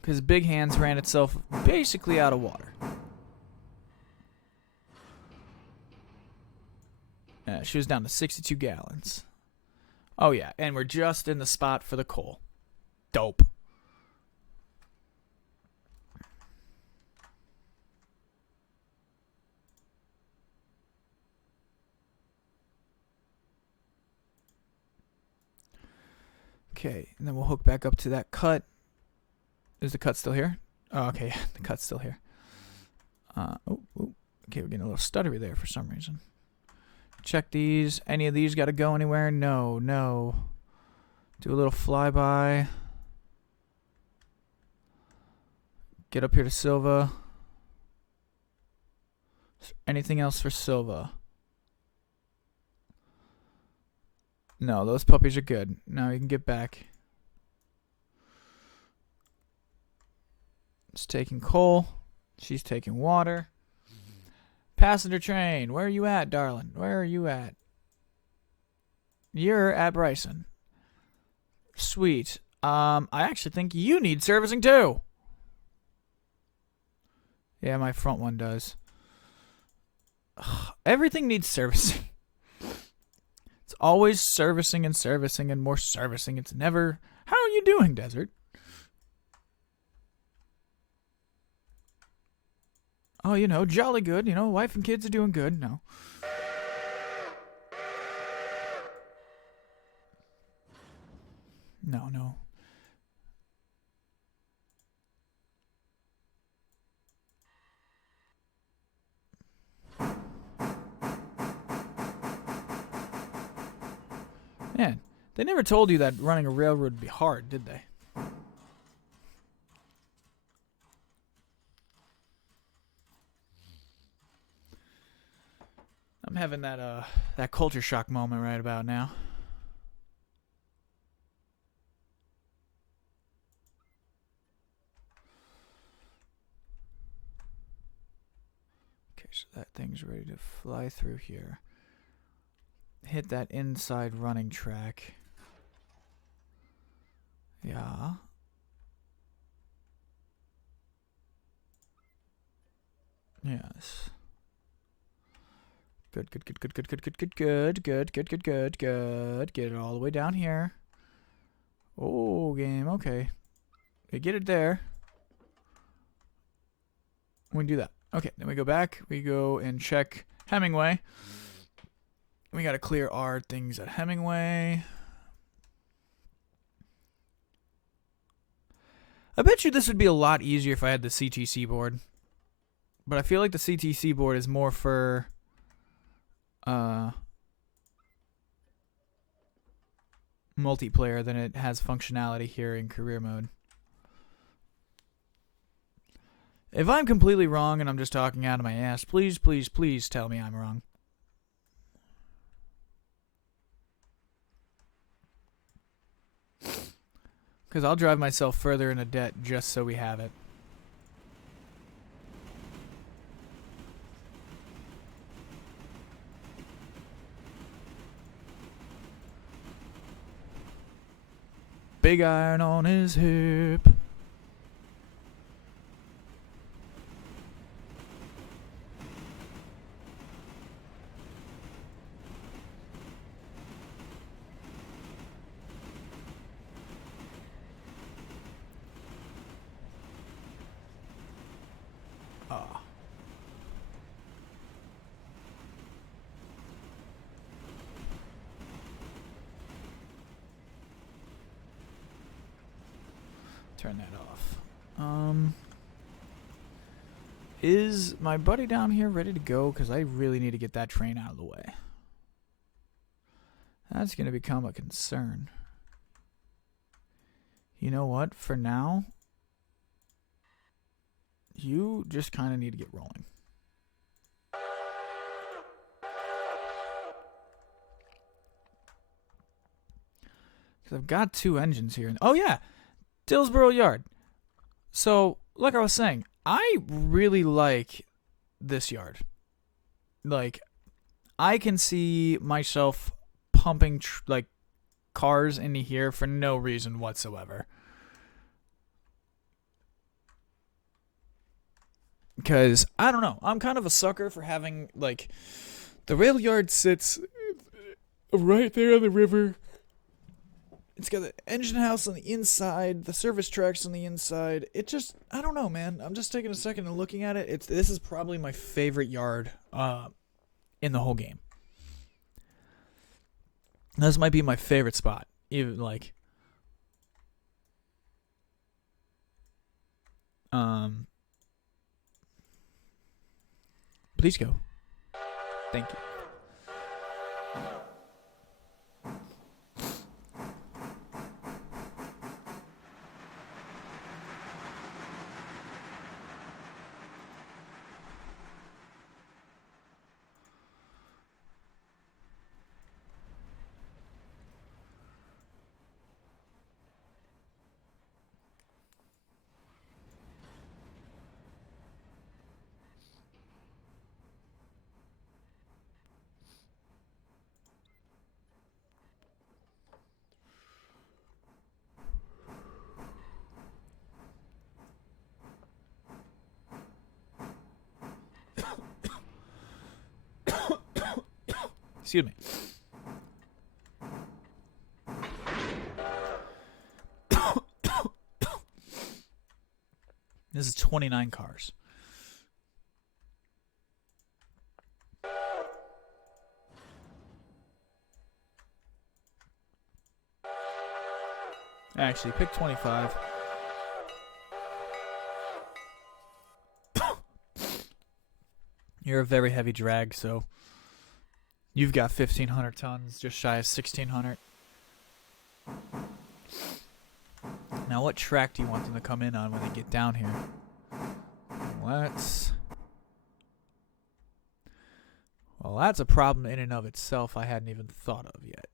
Because Big Hands ran itself basically out of water. She was down to 62 gallons. Oh yeah, and we're just in the spot for the coal. Dope. Okay, and then we'll hook back up to that cut. Is the cut still here? Oh, okay, the cut's still here. Okay, we're getting a little stuttery there for some reason. Check these. Any of these got to go anywhere? No. Do a little flyby. Get up here to Silva. Anything else for Silva? No, those puppies are good. Now you can get back. It's taking coal. She's taking water. Passenger train. Where are you at, darling? Where are you at? You're at Bryson. Sweet. I actually think you need servicing too. Yeah, my front one does. Ugh, everything needs servicing. It's always servicing and more servicing. It's never, how are you doing, Desert? Oh, jolly good. Wife and kids are doing good. No. No. Man, they never told you that running a railroad would be hard, did they? I'm having that culture shock moment right about now. Okay, so that thing's ready to fly through here. Hit that inside running track. Yeah. Yes. Good. Get it all the way down here. Oh, game. Okay. We get it there. We do that. Okay, then we go back. We go and check Hemingway. We got to clear our things at Hemingway. I bet you this would be a lot easier if I had the CTC board. But I feel like the CTC board is more for multiplayer than it has functionality here in career mode. If I'm completely wrong and I'm just talking out of my ass, please tell me I'm wrong. Because I'll drive myself further into debt just so we have it. Big iron on his hip. Turn that off. Is my buddy down here ready to go? Because I really need to get that train out of the way. That's going to become a concern. You know what? For now, you just kind of need to get rolling. Because I've got 2 engines here. Oh, yeah. Dillsboro Yard. So, like I was saying, I really like this yard. Like, I can see myself pumping cars into here for no reason whatsoever. Because, I don't know, I'm kind of a sucker for having, like, the rail yard sits right there on the river. It's got the engine house on the inside, the service tracks on the inside. It just, I don't know, man. I'm just taking a second and looking at it. This is probably my favorite yard in the whole game. This might be my favorite spot. Even like, please go. Thank you. Excuse me. This is 29 cars. Actually, pick 25. You're a very heavy drag, so you've got 1,500 tons, just shy of 1,600. Now, what track do you want them to come in on when they get down here? Well, that's a problem in and of itself I hadn't even thought of yet.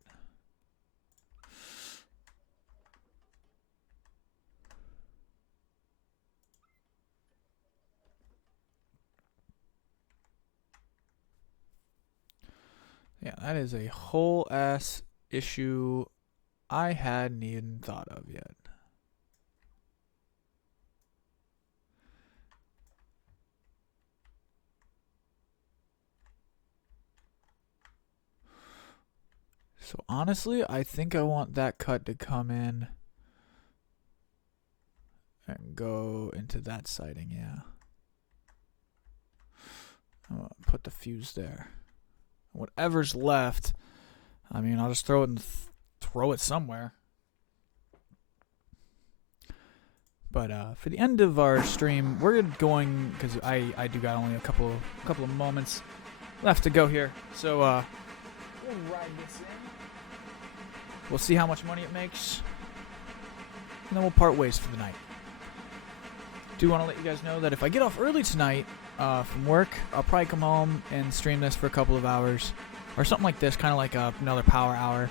Yeah, that is a whole ass issue I hadn't even thought of yet. So honestly, I think I want that cut to come in and go into that siding, yeah. I'll put the fuse there. Whatever's left, I mean, I'll just throw it and throw it somewhere. But for the end of our stream, we're going, because I do got only a couple of moments left to go here. So we'll ride this in. We'll see how much money it makes, and then we'll part ways for the night. Do want to let you guys know that if I get off early tonight from work, I'll probably come home and stream this for a couple of hours, or something like this, kind of like another power hour.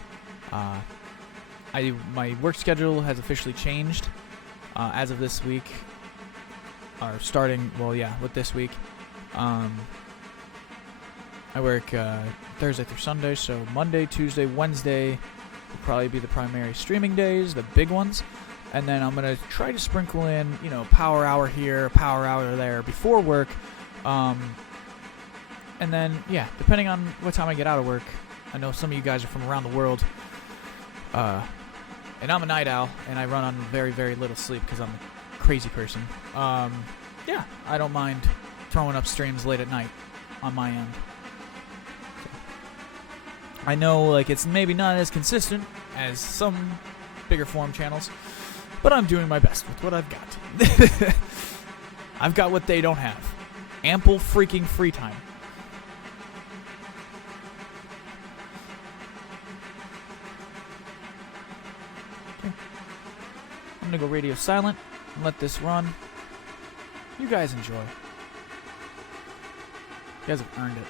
My work schedule has officially changed as of this week, or starting, well, yeah, with this week. I work Thursday through Sunday, so Monday, Tuesday, Wednesday will probably be the primary streaming days, the big ones. And then I'm going to try to sprinkle in, power hour here, power hour there before work. And then, yeah, depending on what time I get out of work. I know some of you guys are from around the world. And I'm a night owl, and I run on very, very little sleep because I'm a crazy person. Yeah, I don't mind throwing up streams late at night on my end. So, I know, it's maybe not as consistent as some bigger form channels. But I'm doing my best with what I've got. I've got what they don't have. Ample freaking free time. Okay. I'm gonna go radio silent and let this run. You guys enjoy. You guys have earned it.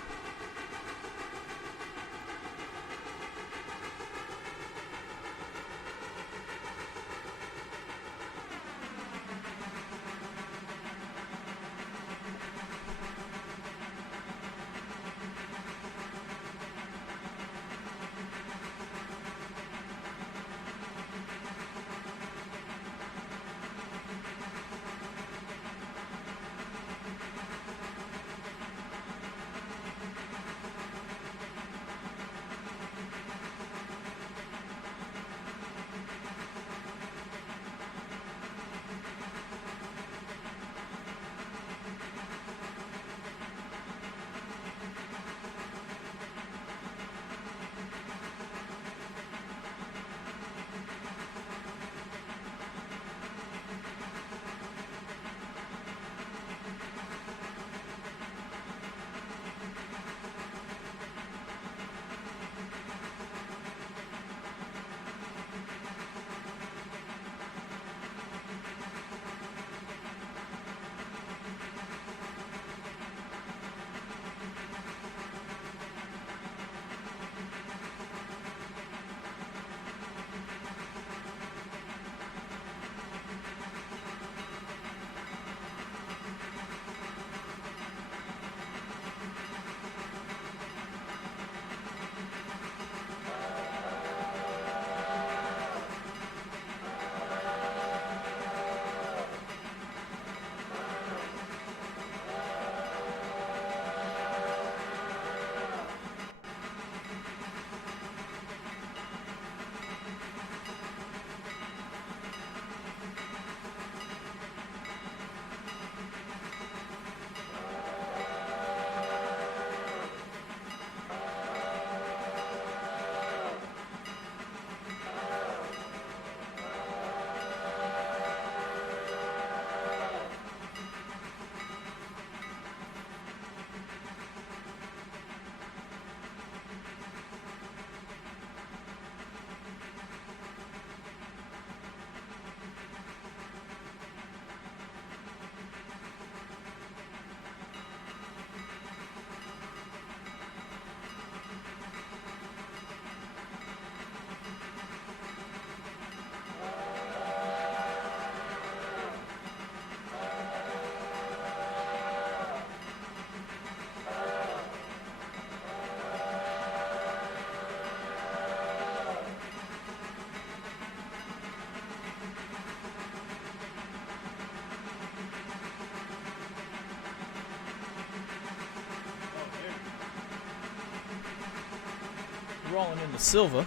Rolling into silver.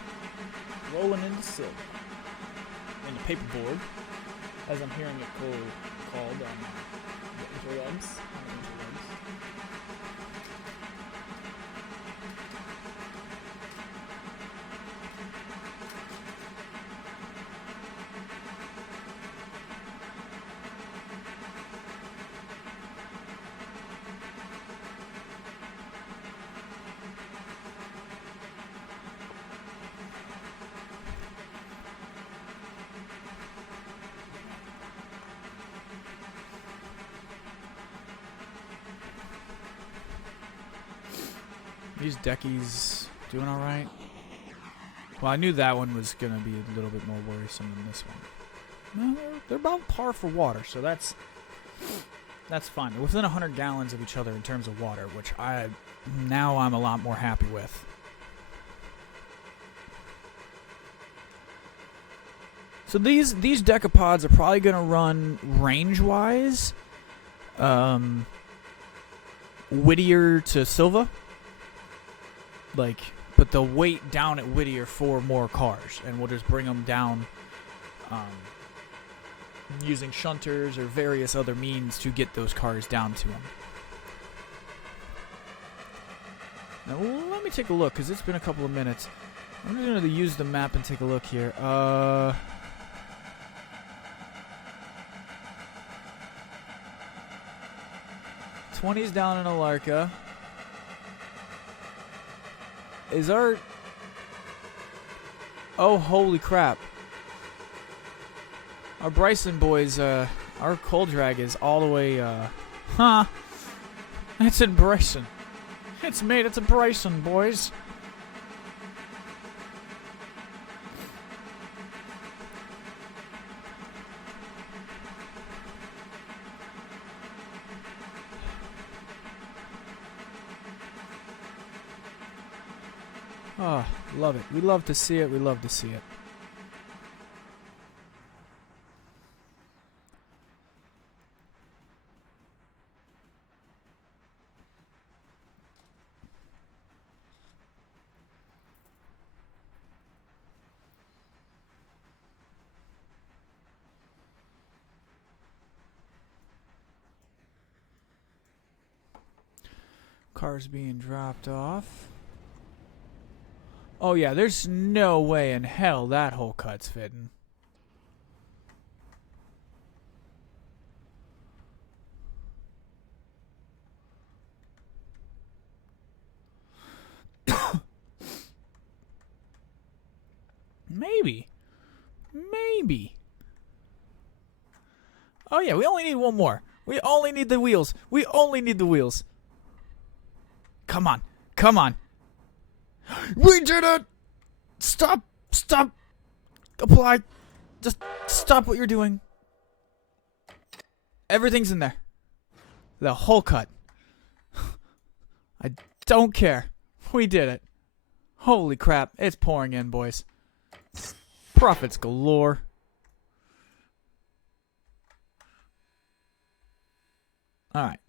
Rolling into silver. Into paperboard, as I'm hearing it called on the interwebs. These deckies doing alright? Well, I knew that one was going to be a little bit more worrisome than this one. No, they're about par for water, so that's fine. They're within 100 gallons of each other in terms of water, which I'm a lot more happy with. So these decapods are probably going to run range-wise Whittier to Silva. But they'll wait down at Whittier for more cars, and we'll just bring them down using shunters or various other means to get those cars down to them. Now, let me take a look, because it's been a couple of minutes. I'm just going to use the map and take a look here. 20's down in Alarka. Is our... Oh, holy crap. Our Bryson boys, our cold drag is all the way, Huh. It's in Bryson. It's made it to Bryson, boys. Oh, love it. We love to see it. We love to see it. Cars being dropped off. Oh yeah, there's no way in hell that whole cut's fitting. Maybe. Maybe. Oh yeah, we only need one more. We only need the wheels. We only need the wheels. Come on. Come on. We did it! Stop! Stop! Apply! Just stop what you're doing. Everything's in there. The whole cut. I don't care. We did it. Holy crap. It's pouring in, boys. Profits galore. Alright.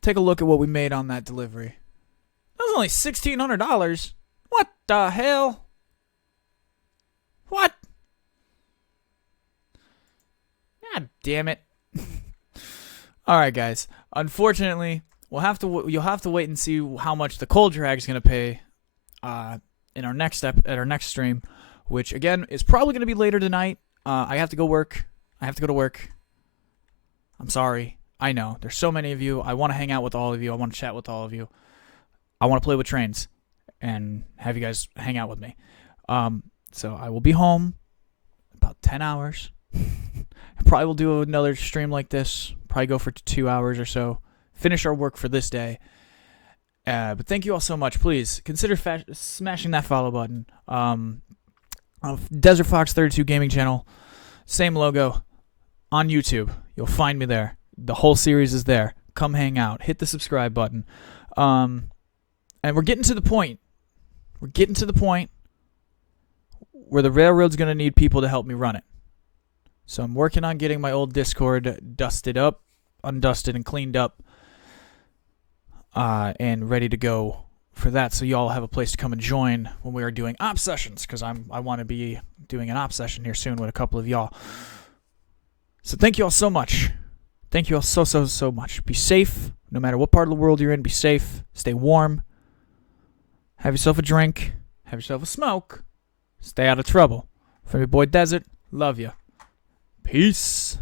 Take a look at what we made on that delivery. That was only $1,600. What the hell? What? God damn it. Alright, guys. Unfortunately, you'll have to wait and see how much the cold drag is going to pay in our next at our next stream, which again is probably going to be later tonight. I have to go work. I have to go to work. I'm sorry. I know. There's so many of you. I want to hang out with all of you. I want to chat with all of you. I want to play with trains and have you guys hang out with me. So I will be home about 10 hours. I probably will do another stream like this. Probably go for 2 hours or so. Finish our work for this day. But thank you all so much. Please consider smashing that follow button. Desert Fox 32 Gaming Channel. Same logo. On YouTube. You'll find me there. The whole series is there. Come hang out. Hit the subscribe button. And we're getting to the point. We're getting to the point where the railroad's going to need people to help me run it. So I'm working on getting my old Discord dusted up, undusted, and cleaned up. And ready to go for that. So y'all have a place to come and join when we are doing op sessions. Because I want to be doing an op session here soon with a couple of y'all. So thank you all so much. Thank you all so much. Be safe. No matter what part of the world you're in, be safe. Stay warm. Have yourself a drink. Have yourself a smoke. Stay out of trouble. From your boy Desert, love you. Peace.